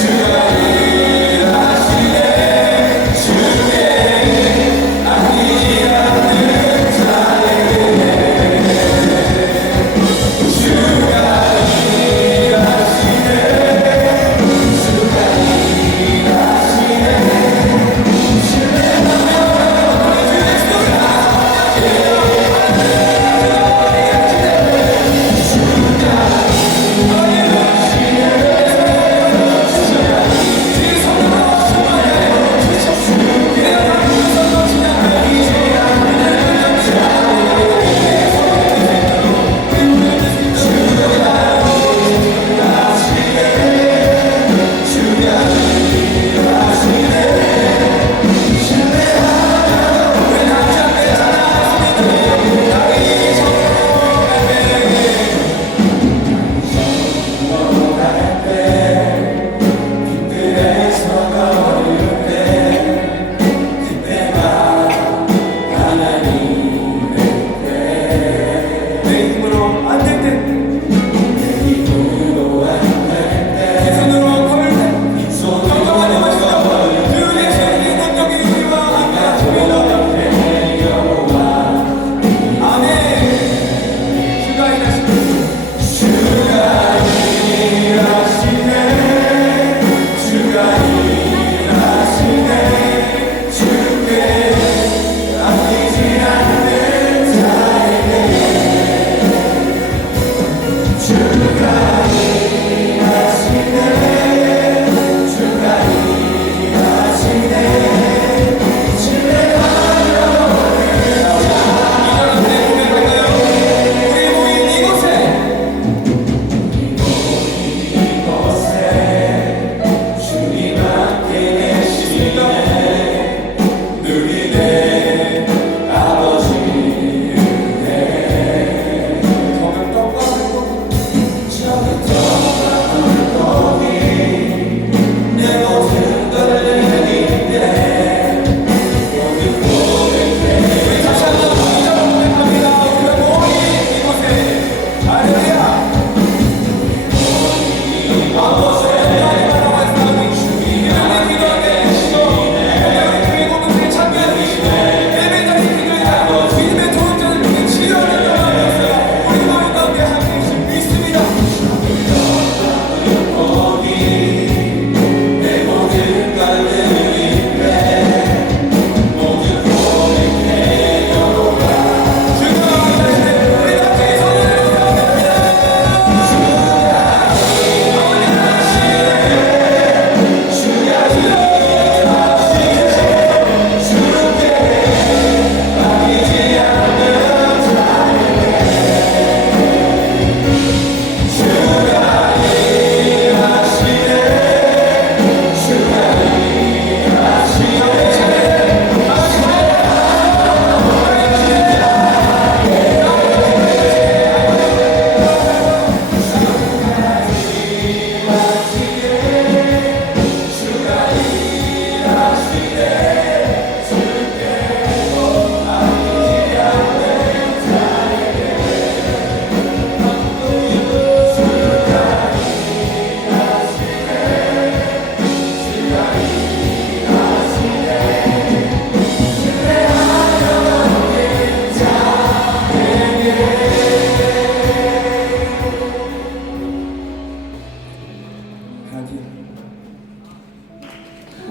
주가 일하시네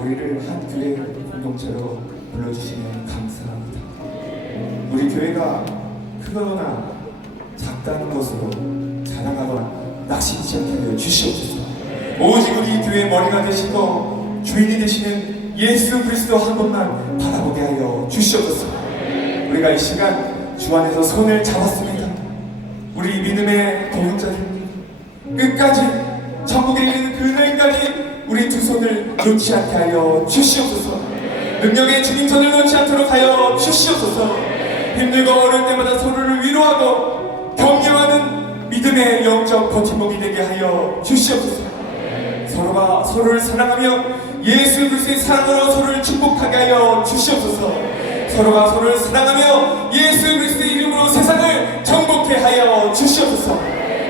우리를 한 교회 공동체로 불러주시면 감사합니다. 우리 교회가 크거나 작다는 것으로 자랑하거나 낙심치 않게 하여 주시옵소서. 오직 우리 교회의 머리가 되시고 주인이 되시는 예수 그리스도 한 분만 바라보게 하여 주시옵소서. 우리가 이 시간 주 안에서 손을 잡았습니다. 우리 믿음의 동역자들 끝까지 천국에 이르는 그날까지 우리 두 손을 놓지 않게 하여 주시옵소서. 능력의 주님 손을 놓지 않도록 하여 주시옵소서. 힘들고 어려울 때마다 서로를 위로하고 격려하는 믿음의 영적 버팀목이 되게 하여 주시옵소서. 서로가 서로를 사랑하며 예수 그리스도의 사랑으로 서로를 축복하게 하여 주시옵소서. 서로가 서로를 사랑하며 예수 그리스도의 이름으로 세상을 정복케 하여 주시옵소서.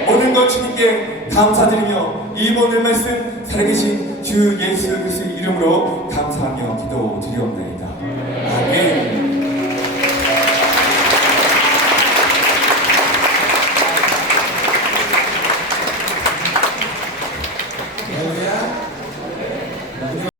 모든 것 주님께 감사드리며 이 모든 말씀 살아계신 주 예수 그리스도의 이름으로 감사하며 기도드리옵나이다.